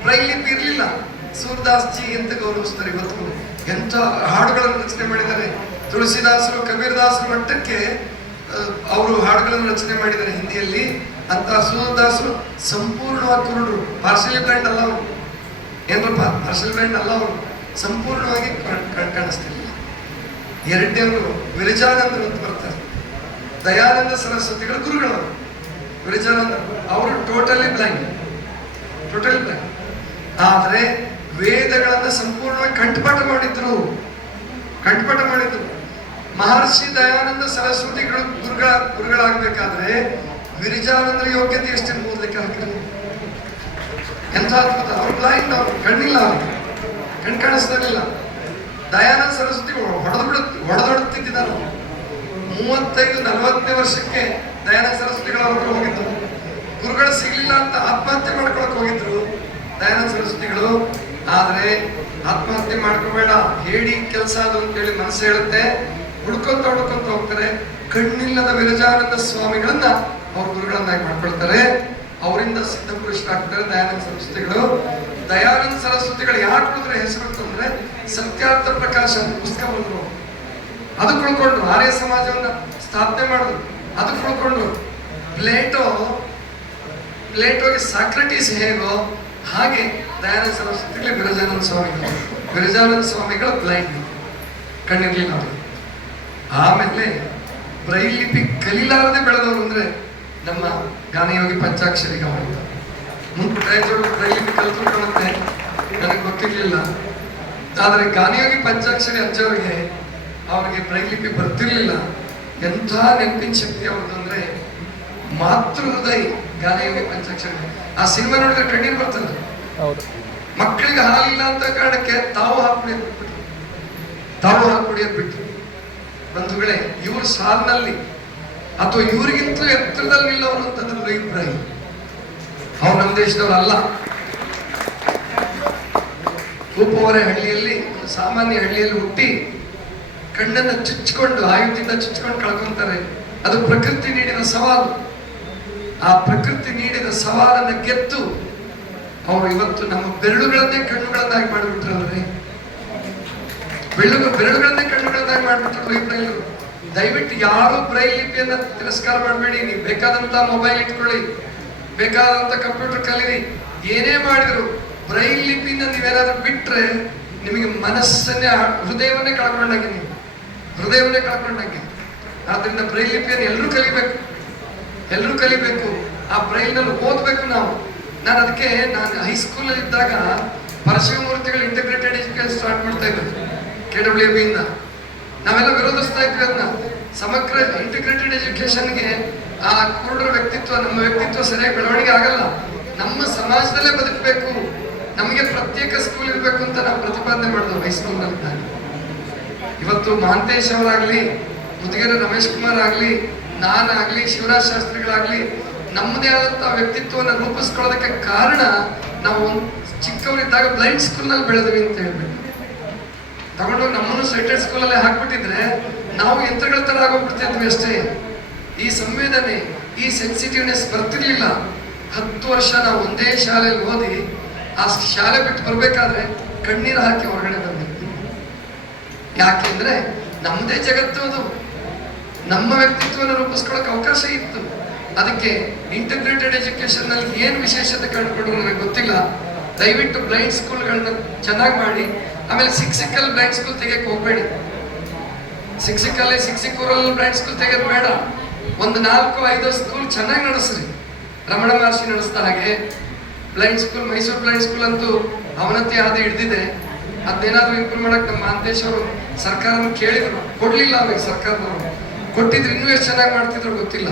ಬ್ರೈಲ್ ಲಿಪಿ ಇರ್ಲಿಲ್ಲ. ಸೂರದಾಸ್ ಜಿ ಅಂತ ಗೌರವಿಸ್ತಾರೆ. ಇವತ್ತು ಎಂತ ಹಾಡುಗಳನ್ನು ರಚನೆ ಮಾಡಿದ್ದಾರೆ. ತುಳಸಿದಾಸರು, ಕಬೀರದಾಸರ ಮಟ್ಟಕ್ಕೆ ಅವರು ಹಾಡುಗಳನ್ನು ರಚನೆ ಮಾಡಿದ್ದಾರೆ ಹಿಂದಿಯಲ್ಲಿ. ಅಂತ ಸೂರದಾಸರು ಸಂಪೂರ್ಣವಾಗಿ ಕುರುಡರು. ಪಾರ್ಸಲಿ ಬ್ರ್ಯಾಂಡ್ ಅಲ್ಲ ಅವರು, ಏನ್ರಪ್ಪ ಪಾರ್ಸಲ್ ಬ್ರ್ಯಾಂಡ್ ಅಲ್ಲ ಅವರು, ಸಂಪೂರ್ಣವಾಗಿ ಕಾಣಿಸ್ತಿರ್ಲಿಲ್ಲ. ಎರಡನೇವರು ವಿರಜಾನಂದರು ಅಂತ ಬರ್ತಾರೆ. ದಯಾನಂದ ಸರಸ್ವತಿಗಳ ಗುರುಗಳವರು ವಿರಜಾನಂದ. ಅವರು ಟೋಟಲಿ ಬ್ಲೈಂಡ್. ಆದರೆ ವೇದಗಳನ್ನ ಸಂಪೂರ್ಣವಾಗಿ ಕಂಠಪಾಠ ಮಾಡಿದ್ರು. ಮಹರ್ಷಿ ದಯಾನಂದ ಸರಸ್ವತಿಗಳು ಗುರುಗಳಾಗಬೇಕಾದ್ರೆ ವಿರಜಾನಂದರ ಯೋಗ್ಯತೆ ಎಷ್ಟೇನು ಓದಲಿಕ್ಕೆ ಹಾಕಿದ್ರು. ಎಂಥ ಅದ್ಭುತ! ಅವ್ರು ಬ್ಲೈಂಡ್, ಅವ್ರು ಕಣ್ಣಿಲ್ಲ, ಅವ್ರಿಗೆ ಕಣ್ ಕಾಣಿಸ್ತಾನಿಲ್ಲ. ದಯಾನಂದ ಸರಸ್ವತಿಗಳು ಹೊಡೆದೊಡುತ್ತಿದ್ದಾರೆ. 35-40ನೇ ವರ್ಷಕ್ಕೆ ದಯಾನಂದ ಸರಸ್ವತಿಗಳು ಅವ್ರ ಹತ್ರ ಹೋಗಿದ್ರು. ಗುರುಗಳು ಸಿಗ್ಲಿಲ್ಲ ಅಂತ ಆತ್ಮಹತ್ಯೆ ಮಾಡ್ಕೊಳಕ್ ಹೋಗಿದ್ರು ದಯಾನಂದ ಸರಸ್ವತಿಗಳು. ಆದ್ರೆ ಆತ್ಮಹತ್ಯೆ ಮಾಡ್ಕೋಬೇಡ, ಹೇಳಿ ಕೆಲಸ ಅದು ಅಂತೇಳಿ ಮನಸ್ಸು ಹೇಳುತ್ತೆ. ಹುಡ್ಕೊಂತ ಹೋಗ್ತಾರೆ. ಕಣ್ಣಿಲ್ಲದ ವಿರಜಾನಂದ ಸ್ವಾಮಿಗಳನ್ನ ಅವ್ರ ಗುರುಗಳನ್ನಾಗಿ ಮಾಡ್ಕೊಳ್ತಾರೆ. ಅವರಿಂದ ಸಿದ್ಧ ಪುರುಷರಾಗ್ತಾರೆ ದಯಾನಂದ ಸರಸ್ವತಿಗಳು. ದಯಾನಂದ ಸರಸ್ವತಿಗಳು ಯಾಕೆ ಉಳಿದ್ರೆ ಹೆಸರು ಅಂದ್ರೆ ಸತ್ಯಾರ್ಥ ಪ್ರಕಾಶ ಅಂತ ಪುಸ್ತಕ ಬಂದ್ರು. ಅದು ಕುಳ್ಕೊಂಡ್ರು. ಆರ್ಯ ಸಮಾಜವನ್ನ ಸ್ಥಾಪನೆ ಮಾಡಿದ್ರು. ಅದು ಕುಳ್ಕೊಂಡ್ರು. ಪ್ಲೇಟೋಗೆ ಸಾಕ್ರಟೀಸ್ ಹೇಗೋ ಹಾಗೆ ದಯಾನಂದ ಸರಸ್ವತಿಗಳು ವಿರಜಾನಂದ ಸ್ವಾಮಿಗಳು ಬ್ಲೈಂಡ್, ಕಣ್ಣಿರ್ಲಿಲ್ಲ ಅವರು. ಆಮೇಲೆ ಬ್ರೈಲ್ ಲಿಪಿ ಕಲೀಲಾರದೆ ಬೆಳೆದವರು ಅಂದ್ರೆ ನಮ್ಮ ಗಾನಯೋಗಿ ಪಂಚಾಕ್ಷರಿ ಗಮನ. ಬ್ರೈಲ್ ಲಿಪಿ ಕಲ್ತ್ಕೊಂಡಂತೆ ನನಗೆ ಗೊತ್ತಿರ್ಲಿಲ್ಲ. ಆದ್ರೆ ಗಾನಯೋಗಿ ಪಂಚಾಕ್ಷರಿ ಅಜ್ಜವರಿಗೆ ಅವ್ರಿಗೆ ಬ್ರೈಲ್ ಲಿಪಿ ಬರ್ತಿರ್ಲಿಲ್ಲ. ಎಂಥ ನೆನಪಿನ ಶಕ್ತಿ ಅವ್ರದ್ದು ಅಂದ್ರೆ ಮಾತೃ ಹೃದಯ ಗಾನಯೋಗಿ ಪಂಚಾಕ್ಷರಿ. ಆ ಸಿನಿಮಾ ನೋಡಿದ್ರೆ ಕಣ್ಣೀರು ಬರ್ತದೆ. ಮಕ್ಕಳಿಗೆ ಹಾಲಿಲ್ಲ ಅಂತ ಕಾರಣಕ್ಕೆ ತಾವು ಹಾಕುಡಿಯೋದು ಬಿಟ್ಟು ಬಂಧುಗಳೇ, ಇವ್ರ ಸಾಲಿನಲ್ಲಿ ಅಥವಾ ಇವ್ರಿಗಿಂತಲೂ ಎತ್ತರದಲ್ಲಿ ನಿಲ್ಲವರು ಅಂತಂದ್ರೆ ಲೂಯಿ ಬ್ರೈಲ್. ಅವ್ರು ನಮ್ಮ ದೇಶದವರಲ್ಲ. ಕೂಪವರೆ ಹಳ್ಳಿಯಲ್ಲಿ, ಸಾಮಾನ್ಯ ಹಳ್ಳಿಯಲ್ಲಿ ಹುಟ್ಟಿ ಕಣ್ಣನ್ನು ಚುಚ್ಚಿಕೊಂಡು, ಆಯುಧದಿಂದ ಚುಚ್ಚಿಕೊಂಡು ಕಳ್ಕೊಂತಾರೆ. ಅದು ಪ್ರಕೃತಿ ನೀಡಿದ ಸವಾಲು. ಆ ಪ್ರಕೃತಿ ನೀಡಿದ ಸವಾಲನ್ನು ಗೆದ್ದು ಅವರು ಇವತ್ತು ನಮ್ಮ ಬೆರಳುಗಳನ್ನೇ ಕಣ್ಣುಗಳನ್ನಾಗಿ ಮಾಡಿಬಿಟ್ರಲ್ರಿ. ಬೆರಳುಗಳನ್ನೇ ಕಣ್ಣುಗಳನ್ನಾಗಿ ಮಾಡಿಬಿಟ್ರು ಲೂಯಿ ಬ್ರೈಲ್. ದಯವಿಟ್ಟು ಯಾರು ಬ್ರೈಲ್ ಲಿಪಿಯನ್ನ ತಿರಸ್ಕಾರ ಮಾಡಬೇಡಿ. ನೀವು ಬೇಕಾದಂತ ಮೊಬೈಲ್ ಇಟ್ಕೊಳ್ಳಿ, ಬೇಕಾದಂತ ಕಂಪ್ಯೂಟರ್ ಕಲೀರಿ, ಏನೇ ಮಾಡಿದ್ರು ಬ್ರೈಲ್ ಲಿಪಿಯಿಂದ ನೀವೇನಾದ್ರೂ ಬಿಟ್ರೆ ನಿಮಗೆ ಮನಸ್ಸನ್ನೇ, ಹೃದಯವನ್ನೇ ಕಳ್ಕೊಂಡಂಗೆ. ಆದ್ರಿಂದ ಬ್ರೈಲ್ ಲಿಪಿಯನ್ನು ಎಲ್ಲರೂ ಕಲಿಬೇಕು. ಆ ಬ್ರೈಲ್ನಲ್ಲಿ ಓದ್ಬೇಕು ನಾವು. ನಾನು ಹೈಸ್ಕೂಲಲ್ಲಿ ಇದ್ದಾಗ ಪರಶಿವಮೂರ್ತಿಗಳು ಇಂಟಿಗ್ರೇಟೆಡ್ ಎಜುಕೇಶನ್ ಸ್ಟಾರ್ಟ್ ಮಾಡ್ತಾ ಇದ್ರು KWB ಇಂದ. ನಾವೆಲ್ಲ ವಿರೋಧಿಸ್ತಾ ಇದ್ವಿ ಅದನ್ನ. ಸಮಗ್ರ ಇಂಟಿಗ್ರೇಟೆಡ್ ಎಜುಕೇಶನ್ಗೆ ಆ ಕುರುಡರ ವ್ಯಕ್ತಿತ್ವ, ನಮ್ಮ ವ್ಯಕ್ತಿತ್ವ ಸರಿಯಾಗಿ ಬೆಳವಣಿಗೆ ಆಗಲ್ಲ. ನಮ್ಮ ಸಮಾಜದಲ್ಲೇ ಬದುಕಬೇಕು, ನಮಗೆ ಪ್ರತ್ಯೇಕ ಸ್ಕೂಲ್ ಇರಬೇಕು ಅಂತ ನಾವು ಪ್ರತಿಪಾದನೆ ಮಾಡಿದ್ವಿ ಹೈಸ್ಕೂಲ್ನಲ್ಲಿ. ಇವತ್ತು ಮಹಾಂತೇಶ್ ಅವರಾಗ್ಲಿ, ಮುದುಗೆರೆ ರಮೇಶ್ ಕುಮಾರ್ ಆಗ್ಲಿ, ನಾನಾಗ್ಲಿ, ಶಿವರಾಜ್ ಶಾಸ್ತ್ರಿಗಳಾಗ್ಲಿ ನಮ್ಮದೇ ಆದಂತಹ ವ್ಯಕ್ತಿತ್ವವನ್ನು ರೂಪಿಸ್ಕೊಳ್ಳೋದಕ್ಕೆ ಕಾರಣ ನಾವು ಚಿಕ್ಕವರಿದ್ದಾಗ ಬ್ಲೈಂಡ್ ಸ್ಕೂಲ್ನಲ್ಲಿ ಬೆಳೆದ್ವಿ ಅಂತ ಹೇಳ್ಬೇಕು. ತಗೊಂಡೋಗಿ ನಮ್ಮನ್ನು ಸೈಟೆಡ್ ಸ್ಕೂಲಲ್ಲೇ ಹಾಕ್ಬಿಟ್ಟಿದ್ರೆ ನಾವು ಯಂತ್ರಗಳ ತರ ಆಗೋಗ್ಬಿಡ್ತಿದ್ವಿ ಅಷ್ಟೇ. ಈ ಸಂವೇದನೆ, ಈ ಸೆನ್ಸಿಟಿವ್ನೆಸ್ ಬರ್ತಿರ್ಲಿಲ್ಲ. 10 ವರ್ಷ ನಾವು ಒಂದೇ ಶಾಲೆಯಲ್ಲಿ ಓದಿ ಆ ಶಾಲೆ ಬಿಟ್ಟು ಬರ್ಬೇಕಾದ್ರೆ ಕಣ್ಣೀರು ಹಾಕಿ ಹೊರಗಡೆ ಬಂದಿದ್ವಿ. ಯಾಕೆಂದ್ರೆ ನಮ್ಮದೇ ಜಗತ್ತು ಅದು, ನಮ್ಮ ವ್ಯಕ್ತಿತ್ವವನ್ನು ರೂಪಿಸ್ಕೊಳ್ಳೋಕೆ ಅವಕಾಶ ಇತ್ತು. ಅದಕ್ಕೆ ಇಂಟಿಗ್ರೇಟೆಡ್ ಎಜುಕೇಶನ್ ನಲ್ಲಿ ಏನು ವಿಶೇಷತೆ ಕಂಡುಕೊಂಡ್ರು ನನಗೆ ಗೊತ್ತಿಲ್ಲ. ದಯವಿಟ್ಟು ಬ್ಲೈಂಡ್ ಸ್ಕೂಲ್ಗಳನ್ನ ಚೆನ್ನಾಗಿ ಮಾಡಿ, ಆಮೇಲೆ ಸಿಕ್ಸಿಕಲ್ ಬ್ಲೈಂಡ್ ಸ್ಕೂಲ್ ತೆಗೆಯಕ್ಕೆ ಹೋಗ್ಬೇಡಿ. ಸಿಕ್ಸಿಕೂರಲ್ಲಿ ಬ್ಲೈಂಡ್ ಸ್ಕೂಲ್ ತೆಗೆಯೋದು ಬೇಡ. ಒಂದು 4-5 ಸ್ಕೂಲ್ ಚೆನ್ನಾಗಿ ನಡೆಸ್ರಿ. ರಮಣ ಮಹರ್ಷಿ ನಡೆಸ್ತಾ ಹಾಗೆ blind school, Mysuru blind school ಅಂತೂ ಅವನತಿ ಹಾದಿ ಹಿಡ್ದಿದೆ. ಅದನ್ನೇನಾದ್ರೂ ಇಂಪ್ರೂವ್ ಮಾಡಕ್ ನಮ್ಮ ಮಹಾಂತೇಶ್ ಅವರು ಸರ್ಕಾರನ ಕೇಳಿದ್ರು, ಕೊಡ್ಲಿಲ್ಲ. ಅವ್ರಿಗೆ ಸರ್ಕಾರದವರು ಕೊಟ್ಟಿದ್ರು, ಇನ್ನೂ ಎಷ್ಟು ಚೆನ್ನಾಗಿ ಮಾಡ್ತಿದ್ರು ಗೊತ್ತಿಲ್ಲ.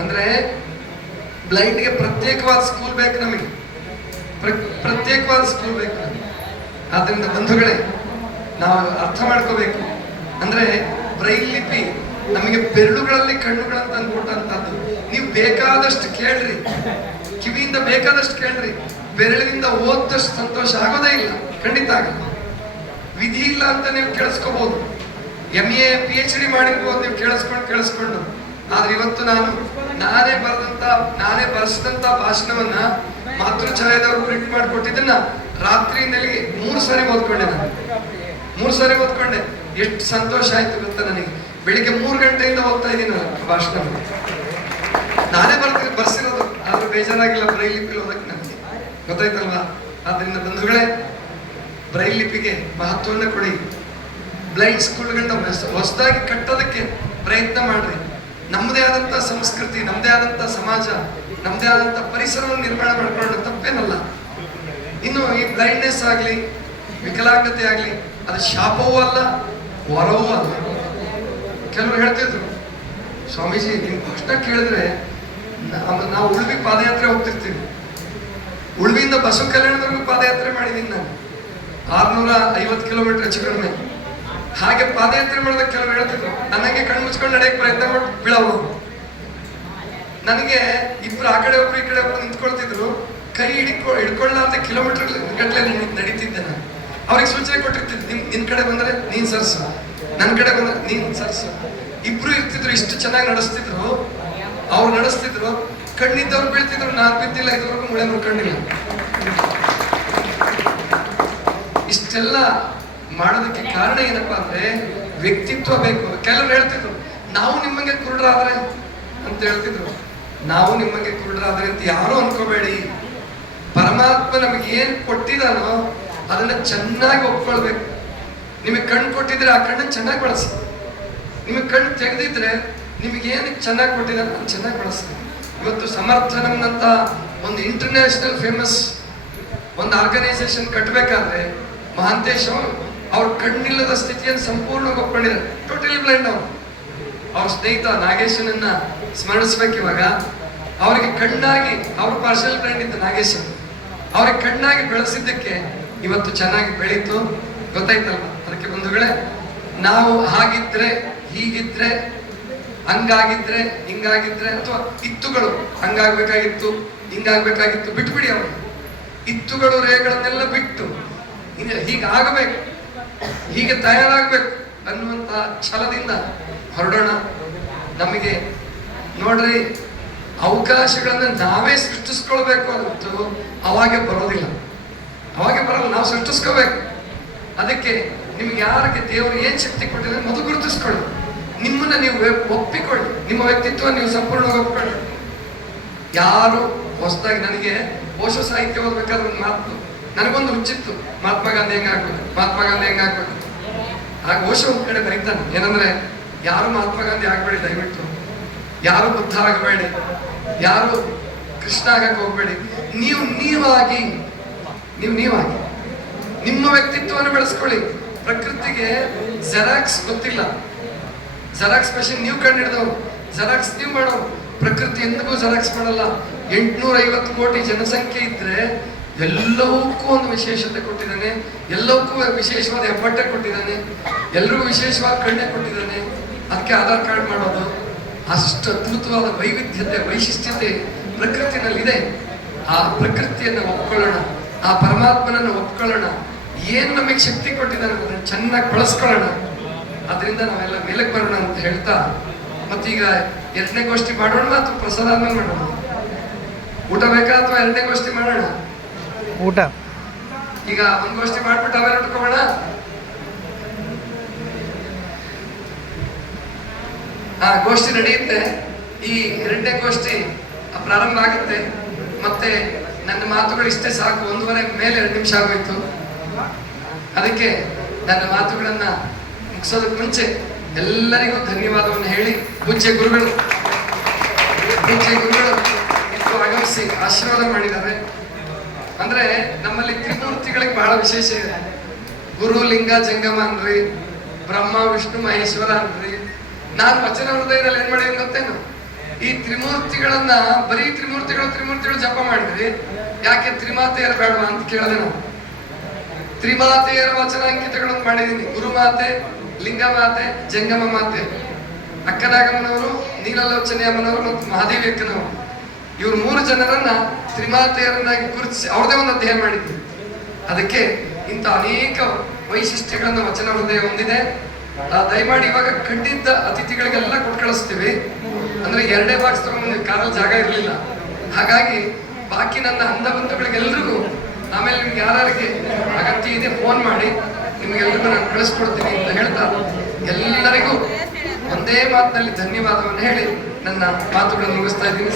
ಅಂದ್ರೆ ಬ್ಲೈಂಡ್ಗೆ ಪ್ರತ್ಯೇಕವಾದ ಸ್ಕೂಲ್ ಬೇಕು, ನಮಗೆ ಪ್ರತ್ಯೇಕವಾದ ಸ್ಕೂಲ್ ಬೇಕು ನಮಗೆ. ಆದ್ರಿಂದ ಬಂಧುಗಳೇ, ನಾವು ಅರ್ಥ ಮಾಡ್ಕೋಬೇಕು. ಅಂದ್ರೆ ಬ್ರೈಲ್ ಲಿಪಿ ನಮಗೆ ಬೆರಳುಗಳಲ್ಲಿ ಕಣ್ಣುಗಳಂತ ಅಂದ್ಕೊಟ್ಟಂತದ್ದು. ನೀವು ಬೇಕಾದಷ್ಟು ಕೇಳ್ರಿ, ಕಿವಿಯಿಂದ ಬೇಕಾದಷ್ಟು ಕೇಳ್ರಿ, ಬೆರಳಿನಿಂದ ಓದಷ್ಟು ಸಂತೋಷ ಆಗೋದೇ ಇಲ್ಲ, ಖಂಡಿತ ಆಗಲ್ಲ. ವಿಧಿ ಇಲ್ಲ ಅಂತ ನೀವು ಕೇಳಿಸ್ಕೋಬಹುದು, MA PhD ಮಾಡಿರ್ಬೋದು ನೀವು ಕೇಳಿಸ್ಕೊಂಡು. ಆದ್ರೆ ಇವತ್ತು ನಾನೇ ಬರೆಸಿದಂತ ಭಾಷಣವನ್ನ ಮಾತೃಛಾಯದವರು ಪ್ರಿಂಟ್ ಮಾಡಿಕೊಟ್ಟಿದ್ದನ್ನ ರಾತ್ರಿಯಿಂದಲೇ 3 ಸಾರಿ ಓದ್ಕೊಂಡೆ. ನಾನು 3 ಸಾರಿ ಓದ್ಕೊಂಡೆ. ಎಷ್ಟು ಸಂತೋಷ ಆಯ್ತು ಗೊತ್ತಾ ನನಗೆ. ಬೆಳಿಗ್ಗೆ 3 ಗಂಟೆಯಿಂದ ಓದ್ತಾ ಇದ್ದೀನಿ ನಾನು ಭಾಷಣ. ನಾನೇ ಬರ್ಸಿರೋದು, ಆದ್ರೂ ಬೇಜಾರಾಗಿಲ್ಲ ಬ್ರೈಲ್ ಲಿಪಿಲಿ ಓದಕ್ಕೆ ನನಗೆ, ಗೊತ್ತಾಯ್ತಲ್ವಾ? ಆದ್ರಿಂದ ಬಂಧುಗಳೇ, ಬ್ರೈಲ್ ಲಿಪಿಗೆ ಮಹತ್ವವನ್ನು ಕೊಡಿ. ಬ್ಲೈಂಡ್ ಸ್ಕೂಲ್ಗಳನ್ನ ಹೊಸದಾಗಿ ಕಟ್ಟೋದಕ್ಕೆ ಪ್ರಯತ್ನ ಮಾಡ್ರಿ. ನಮ್ಮದೇ ಆದಂತ ಸಂಸ್ಕೃತಿ, ನಮ್ಮದೇ ಆದಂತ ಸಮಾಜ, ನಮ್ಮದೇ ಆದಂತ ಪರಿಸರವನ್ನು ನಿರ್ಮಾಣ ಮಾಡ್ಕೊಳ್ಳೋದು ತಪ್ಪೇನಲ್ಲ. ಇನ್ನು ಈ ಬ್ಲೈಂಡ್ನೆಸ್ ಆಗ್ಲಿ, ವಿಕಲಾಂಗತೆ ಆಗ್ಲಿ, ಅದು ಶಾಪವೂ ಅಲ್ಲ, ವರವೂ ಅಲ್ಲ. ಕೆಲವರು ಹೇಳ್ತಿದ್ರು, ಸ್ವಾಮೀಜಿ ನಿಮ್ ಭಾಷಣ ಕೇಳಿದ್ರೆ ನಾವು ಉಳ್ವಿ ಪಾದಯಾತ್ರೆ ಹೋಗ್ತಿರ್ತೀವಿ. ಉಳ್ವಿಯಿಂದ ಬಸವ ಕಲ್ಯಾಣದವರೆಗೂ ಪಾದಯಾತ್ರೆ ಮಾಡಿದ್ದೀನಿ ನಾನು, 650 ಕಿಲೋಮೀಟರ್ ಹೆಚ್ಚು ಕಡಿಮೆ. ಹಾಗೆ ಪಾದಯಾತ್ರೆ ಮಾಡಿದಾಗ ಕೆಲವರು ಹೇಳ್ತಿದ್ರು, ನನಗೆ ಕಣ್ಣು ಮುಚ್ಕೊಂಡು ನಡೆಯಕ್ಕೆ ಪ್ರಯತ್ನ ಮಾಡಿ ಬೀಳೋರು. ನನಗೆ ಇಬ್ರು ಆ ಕಡೆ ಒಬ್ರು ಈ ಕಡೆ ಒಬ್ರು ನಿಂತ್ಕೊಳ್ತಿದ್ರು, ಕೈ ಹಿಡ್ಕೊಳ್ಳಾರ್ದ ಕಿಲೋಮೀಟರ್ ಗಟ್ಟಲೆ ನಡೀತಿದ್ದೆ ನಾನು. ಅವ್ರಿಗೆ ಸೂಚನೆ ಕೊಟ್ಟಿರ್ತಿದ್ದೆ, ನಿನ್ ಕಡೆ ಬಂದ್ರೆ ನೀನ್ ಸರ್ಸು, ನನ್ನ ಕಡೆ ಬಂದ್ರೆ ನೀನ್ ಸರ್ಸು. ಇಬ್ರು ಇರ್ತಿದ್ರು, ಇಷ್ಟು ಚೆನ್ನಾಗಿ ನಡೆಸ್ತಿದ್ರು. ಅವ್ರು ನಡೆಸ್ತಿದ್ರು, ಕಣ್ಣಿದ್ದವ್ರು ಬೀಳ್ತಿದ್ರು, ನಾನು ಬಿದ್ದಿಲ್ಲ, ಇದುವರೆಗೂ ಮುಳೆ ಮುರ್ಕೊಂಡಿಲ್ಲ. ಇಷ್ಟೆಲ್ಲ ಮಾಡೋದಕ್ಕೆ ಕಾರಣ ಏನಪ್ಪಾ ಅಂದ್ರೆ ವ್ಯಕ್ತಿತ್ವ ಬೇಕು. ಕೆಲವರು ಹೇಳ್ತಿದ್ರು, ನಾವು ನಿಮ್ಮಂಗೆ ಕುರುಡರಾದ್ರೆ ಅಂತ ಹೇಳ್ತಿದ್ರು. ನಾವು ನಿಮ್ಮಂಗೆ ಕುರುಡರಾದ್ರೆ ಅಂತ ಯಾರು ಅನ್ಕೋಬೇಡಿ. ಪರಮಾತ್ಮ ನಮಗೆ ಏನ್ ಕೊಟ್ಟಿದಾನೋ ಅದನ್ನ ಚೆನ್ನಾಗಿ ಒಪ್ಕೊಳ್ಬೇಕು. ನಿಮಗೆ ಕಣ್ಣು ಕೊಟ್ಟಿದ್ರೆ ಆ ಕಣ್ಣನ್ನು ಚೆನ್ನಾಗಿ ಬಳಸಿ. ನಿಮಗೆ ಕಣ್ಣು ತೆಗೆದಿದ್ರೆ ನಿಮಗೆ ಏನು ಚೆನ್ನಾಗಿ ಕೊಟ್ಟಿದ್ದಾನೆ ಅದನ್ನು ಚೆನ್ನಾಗಿ ಬಳಸಿ. ಇವತ್ತು ಸಮರ್ಥನಂತ ಒಂದು ಇಂಟರ್ನ್ಯಾಷನಲ್ ಫೇಮಸ್ ಒಂದು ಆರ್ಗನೈಸೇಷನ್ ಕಟ್ಟಬೇಕಾದ್ರೆ ಮಹಾಂತೇಶ್ ಅವ್ರ ಕಣ್ಣಿಲ್ಲದ ಸ್ಥಿತಿಯನ್ನು ಸಂಪೂರ್ಣವಾಗಿ ಒಪ್ಕೊಂಡಿದ್ದಾರೆ. ಟೋಟಲಿ ಬ್ಲೈಂಡ್ ಅವರು. ಅವ್ರ ಸ್ನೇಹಿತ ನಾಗೇಶನನ್ನ ಸ್ಮರಿಸ್ಬೇಕು ಇವಾಗ. ಅವರಿಗೆ ಕಣ್ಣಾಗಿ, ಅವ್ರ ಪಾರ್ಷಲ್ ಬ್ಲೈಂಡ್ ಇದ್ದ ನಾಗೇಶನ್, ಅವ್ರಿಗೆ ಕಣ್ಣಾಗಿ ಬೆಳೆಸಿದ್ದಕ್ಕೆ ಇವತ್ತು ಚೆನ್ನಾಗಿ ಬೆಳೀತು, ಗೊತ್ತಾಯ್ತಲ್ವ? ಅದಕ್ಕೆ ಬಂಧುಗಳೇ, ನಾವು ಹಾಗಿದ್ರೆ, ಹೀಗಿದ್ರೆ, ಹಂಗಾಗಿದ್ರೆ, ಹಿಂಗಾಗಿದ್ರೆ, ಅಥವಾ ಇತ್ತುಗಳು ಹಂಗಾಗ್ಬೇಕಾಗಿತ್ತು, ಹಿಂಗಾಗ್ಬೇಕಾಗಿತ್ತು ಬಿಟ್ಬಿಡಿ. ಅವರು ಇತ್ತುಗಳು ರೇಗಳನ್ನೆಲ್ಲ ಬಿಟ್ಟು ಹೀಗಾಗಬೇಕು, ಹೀಗೆ ತಯಾರಾಗಬೇಕು ಅನ್ನುವಂತ ಛಲದಿಂದ ಹೊರಡೋಣ. ನಮಗೆ ನೋಡ್ರಿ, ಅವಕಾಶಗಳನ್ನ ನಾವೇ ಸೃಷ್ಟಿಸ್ಕೊಳ್ಬೇಕು ಅನ್ನೋದು ಅವಾಗೆ ಬರೋದಿಲ್ಲ, ಅವಾಗೆ ಬರಲ್ಲ, ನಾವು ಸೃಷ್ಟಿಸ್ಕೋಬೇಕು. ಅದಕ್ಕೆ ನಿಮ್ಗೆ ಯಾರಿಗೆ ದೇವರು ಏನ್ ಶಕ್ತಿ ಕೊಟ್ಟಿದ್ರೆ ಮೊದಲು ಗುರುತಿಸ್ಕೊಳ್ಳಿ, ನಿಮ್ಮನ್ನ ನೀವು ಒಪ್ಪಿಕೊಳ್ಳಿ, ನಿಮ್ಮ ವ್ಯಕ್ತಿತ್ವ ನೀವು ಸಂಪೂರ್ಣವಾಗಿ ಒಪ್ಕೊಳ್ಳಿ. ಯಾರು ಹೊಸದಾಗಿ, ನನಗೆ ಓಶೋ ಸಾಹಿತ್ಯ ಓದ್ಬೇಕಾದ್ರೆ ಒಂದು ಮಾತು ನನಗೊಂದು ಹುಚ್ಚಿತ್ತು, ಮಹಾತ್ಮ ಗಾಂಧಿ ಹೆಂಗಾಗ್ಬೇಕು, ಮಹಾತ್ಮ ಗಾಂಧಿ ಹೆಂಗಾಗ್ಬೇಕು. ಆಗ ಓಶೋ ಒಂದ್ ಕಡೆ ಬರೀತಾನೆ ಏನಂದ್ರೆ, ಯಾರು ಮಹಾತ್ಮ ಗಾಂಧಿ ಆಗ್ಬೇಡಿ, ದಯವಿಟ್ಟು ಯಾರು ಬುದ್ಧ ಆಗಬೇಡಿ, ಯಾರು ಕೃಷ್ಣ ಆಗಕ್ಕೆ ಹೋಗ್ಬೇಡಿ. ನೀವಾಗಿ ನಿಮ್ಮ ವ್ಯಕ್ತಿತ್ವವನ್ನು ಬೆಳೆಸ್ಕೊಳ್ಳಿ. ಪ್ರಕೃತಿಗೆ ಜೆರಾಕ್ಸ್ ಗೊತ್ತಿಲ್ಲ, ಜೆರಾಕ್ಸ್ ಮೆಷಿನ್ ನೀವು ಕಂಡು ಹಿಡಿದವರು, ಜೆರಾಕ್ಸ್ ನೀವು ಮಾಡೋರು. ಪ್ರಕೃತಿ ಎಂದಿಗೂ ಜೆರಾಕ್ಸ್ ಮಾಡಲ್ಲ. 850 ಕೋಟಿ ಜನಸಂಖ್ಯೆ ಇದ್ರೆ ಎಲ್ಲವಕ್ಕೂ ಒಂದು ವಿಶೇಷತೆ ಕೊಟ್ಟಿದ್ದಾನೆ, ಎಲ್ಲವಕ್ಕೂ ವಿಶೇಷವಾದ ಹೆಬ್ಬಟ್ಟೆ ಕೊಟ್ಟಿದ್ದಾನೆ, ಎಲ್ರಿಗೂ ವಿಶೇಷವಾದ ಕಣ್ಣೆ ಕೊಟ್ಟಿದ್ದಾನೆ. ಅದಕ್ಕೆ ಆಧಾರ್ ಕಾರ್ಡ್ ಮಾಡೋದು, ಅಷ್ಟು ಅದ್ಭುತವಾದ ವೈವಿಧ್ಯತೆ, ವೈಶಿಷ್ಟ್ಯತೆ ಪ್ರಕೃತಿನಲ್ಲಿದೆ. ಆ ಪ್ರಕೃತಿಯನ್ನು ಒಪ್ಕೊಳ್ಳೋಣ, ಆ ಪರಮಾತ್ಮನನ್ನು ಒಪ್ಕೊಳ್ಳೋಣ. ಏನು ನಮಗೆ ಶಕ್ತಿ ಕೊಟ್ಟಿದ್ದಾನೆ ಅದನ್ನ ಚೆನ್ನಾಗಿ ಬಳಸ್ಕೊಳ್ಳೋಣ. ಅದರಿಂದ ನಾವೆಲ್ಲ ಮೇಲಕ್ಕೆ ಬರೋಣ ಅಂತ ಹೇಳ್ತಾ, ಮತ್ತೀಗ 2ನೇ ಗೋಷ್ಠಿ ಮಾಡೋಣ ಅಥವಾ ಪ್ರಸಾದ ಆದ್ಮೇಲೆ ಮಾಡೋಣ? ಊಟ ಬೇಕಾ ಅಥವಾ 2ನೇ ಗೋಷ್ಠಿ ಮಾಡೋಣ? ಊಟ. ಈಗ 1 ಗೋಷ್ಠಿ ಮಾಡ್ಬಿಟ್ಟು ಆಮೇಲೆ ಉಟ್ಕೋಣ. ಗೋಷ್ಠಿ ನಡೆಯುತ್ತೆ. ಈ 2ನೇ ಗೋಷ್ಠಿ ಪ್ರಾರಂಭ ಆಗುತ್ತೆ. ಮತ್ತೆ ನನ್ನ ಮಾತುಗಳು ಇಷ್ಟೇ ಸಾಕು, 1:15 ಮೇಲೆ 2 ನಿಮಿಷ ಆಗೋಯ್ತು. ಅದಕ್ಕೆ ನನ್ನ ಮಾತುಗಳನ್ನ ಮುಗಿಸೋದಕ್ಕೆ ಮುಂಚೆ ಎಲ್ಲರಿಗೂ ಧನ್ಯವಾದವನ್ನು ಹೇಳಿ, ಪೂಜ್ಯ ಗುರುಗಳು ಇಷ್ಟು ಆಗಮಿಸಿ ಆಶೀರ್ವಾದ ಮಾಡಿದ್ದಾರೆ. ಅಂದ್ರೆ ನಮ್ಮಲ್ಲಿ ತ್ರಿಮೂರ್ತಿಗಳಿಗೆ ಬಹಳ ವಿಶೇಷ ಇದೆ. ಗುರು ಲಿಂಗ ಜಂಗಮ ಅನ್ರಿ, ಬ್ರಹ್ಮ ವಿಷ್ಣು ಮಹೇಶ್ವರ ಅನ್ರಿ. ನಾನು ವಚನ ಹೃದಯದಲ್ಲಿ ಏನ್ ಮಾಡಿದೀನಿ ಗೊತ್ತೇನು? ಈ ತ್ರಿಮೂರ್ತಿಗಳನ್ನ ಬರೀ ತ್ರಿಮೂರ್ತಿಗಳು ಜಪ ಮಾಡಿದ್ರಿ, ಯಾಕೆ ತ್ರಿಮಾತೆಯರು ಬೇಡವಾ ಅಂತ ಕೇಳಿದೆ ನಾನು. ತ್ರಿಮಾತೆಯರ ವಚನ ಅಂಕಿತಗಳನ್ನು ಮಾಡಿದ್ದೀನಿ. ಗುರುಮಾತೆ, ಲಿಂಗಮಾತೆ, ಜಂಗಮ ಮಾತೆ. ಅಕ್ಕನಾಗಮ್ಮನವರು, ನೀಲಲೋಚನೆ ಅಮ್ಮನವರು ಮತ್ತು ಮಹಾದೇವಿ ಅಕ್ಕನವರು, ಇವ್ರು 3 ಜನರನ್ನ ತ್ರಿಮಾತೆಯರನ್ನಾಗಿ ಗುರುತಿಸಿ ಅವ್ರದೇ ಒಂದು ಅಧ್ಯಯನ ಮಾಡಿದ್ವಿ. ಅದಕ್ಕೆ ಇಂಥ ಅನೇಕ ವೈಶಿಷ್ಟ್ಯಗಳನ್ನು ವಚನ ಹೃದಯ ಹೊಂದಿದೆ. ದಯಮಾಡಿ ಇವಾಗ ಕಂಡಿದ್ದ ಅತಿಥಿಗಳಿಗೆಲ್ಲ ಕೊಟ್ಟು ಕಳಿಸ್ತೀವಿ. ಅಂದ್ರೆ 2 ಬಾಕ್ಸ್ ತಗೊಂಡ್ಬಂದ್ವಿ, ಕಾರಲ್ಲಿ ಜಾಗ ಇರಲಿಲ್ಲ. ಹಾಗಾಗಿ ಬಾಕಿ ನನ್ನ ಅಂಧ ಬಂಧುಗಳಿಗೆಲ್ರಿಗೂ ಆಮೇಲೆ ನಿಮ್ಗೆ ಯಾರಿಗೆ ಅಗತ್ಯ ಇದೆ ಫೋನ್ ಮಾಡಿ, ನಿಮ್ಗೆಲ್ರಿಗೂ ನಾನು ಕಳಿಸ್ಕೊಡ್ತೀನಿ ಅಂತ ಹೇಳ್ತಾ, ಎಲ್ಲರಿಗೂ ಒಂದೇ ಮಾತಿನಲ್ಲಿ ಧನ್ಯವಾದವನ್ನು ಹೇಳಿ ನನ್ನ ಮಾತುಗಳನ್ನು ಮುಗಿಸ್ತಾ ಇದ್ದೀನಿ.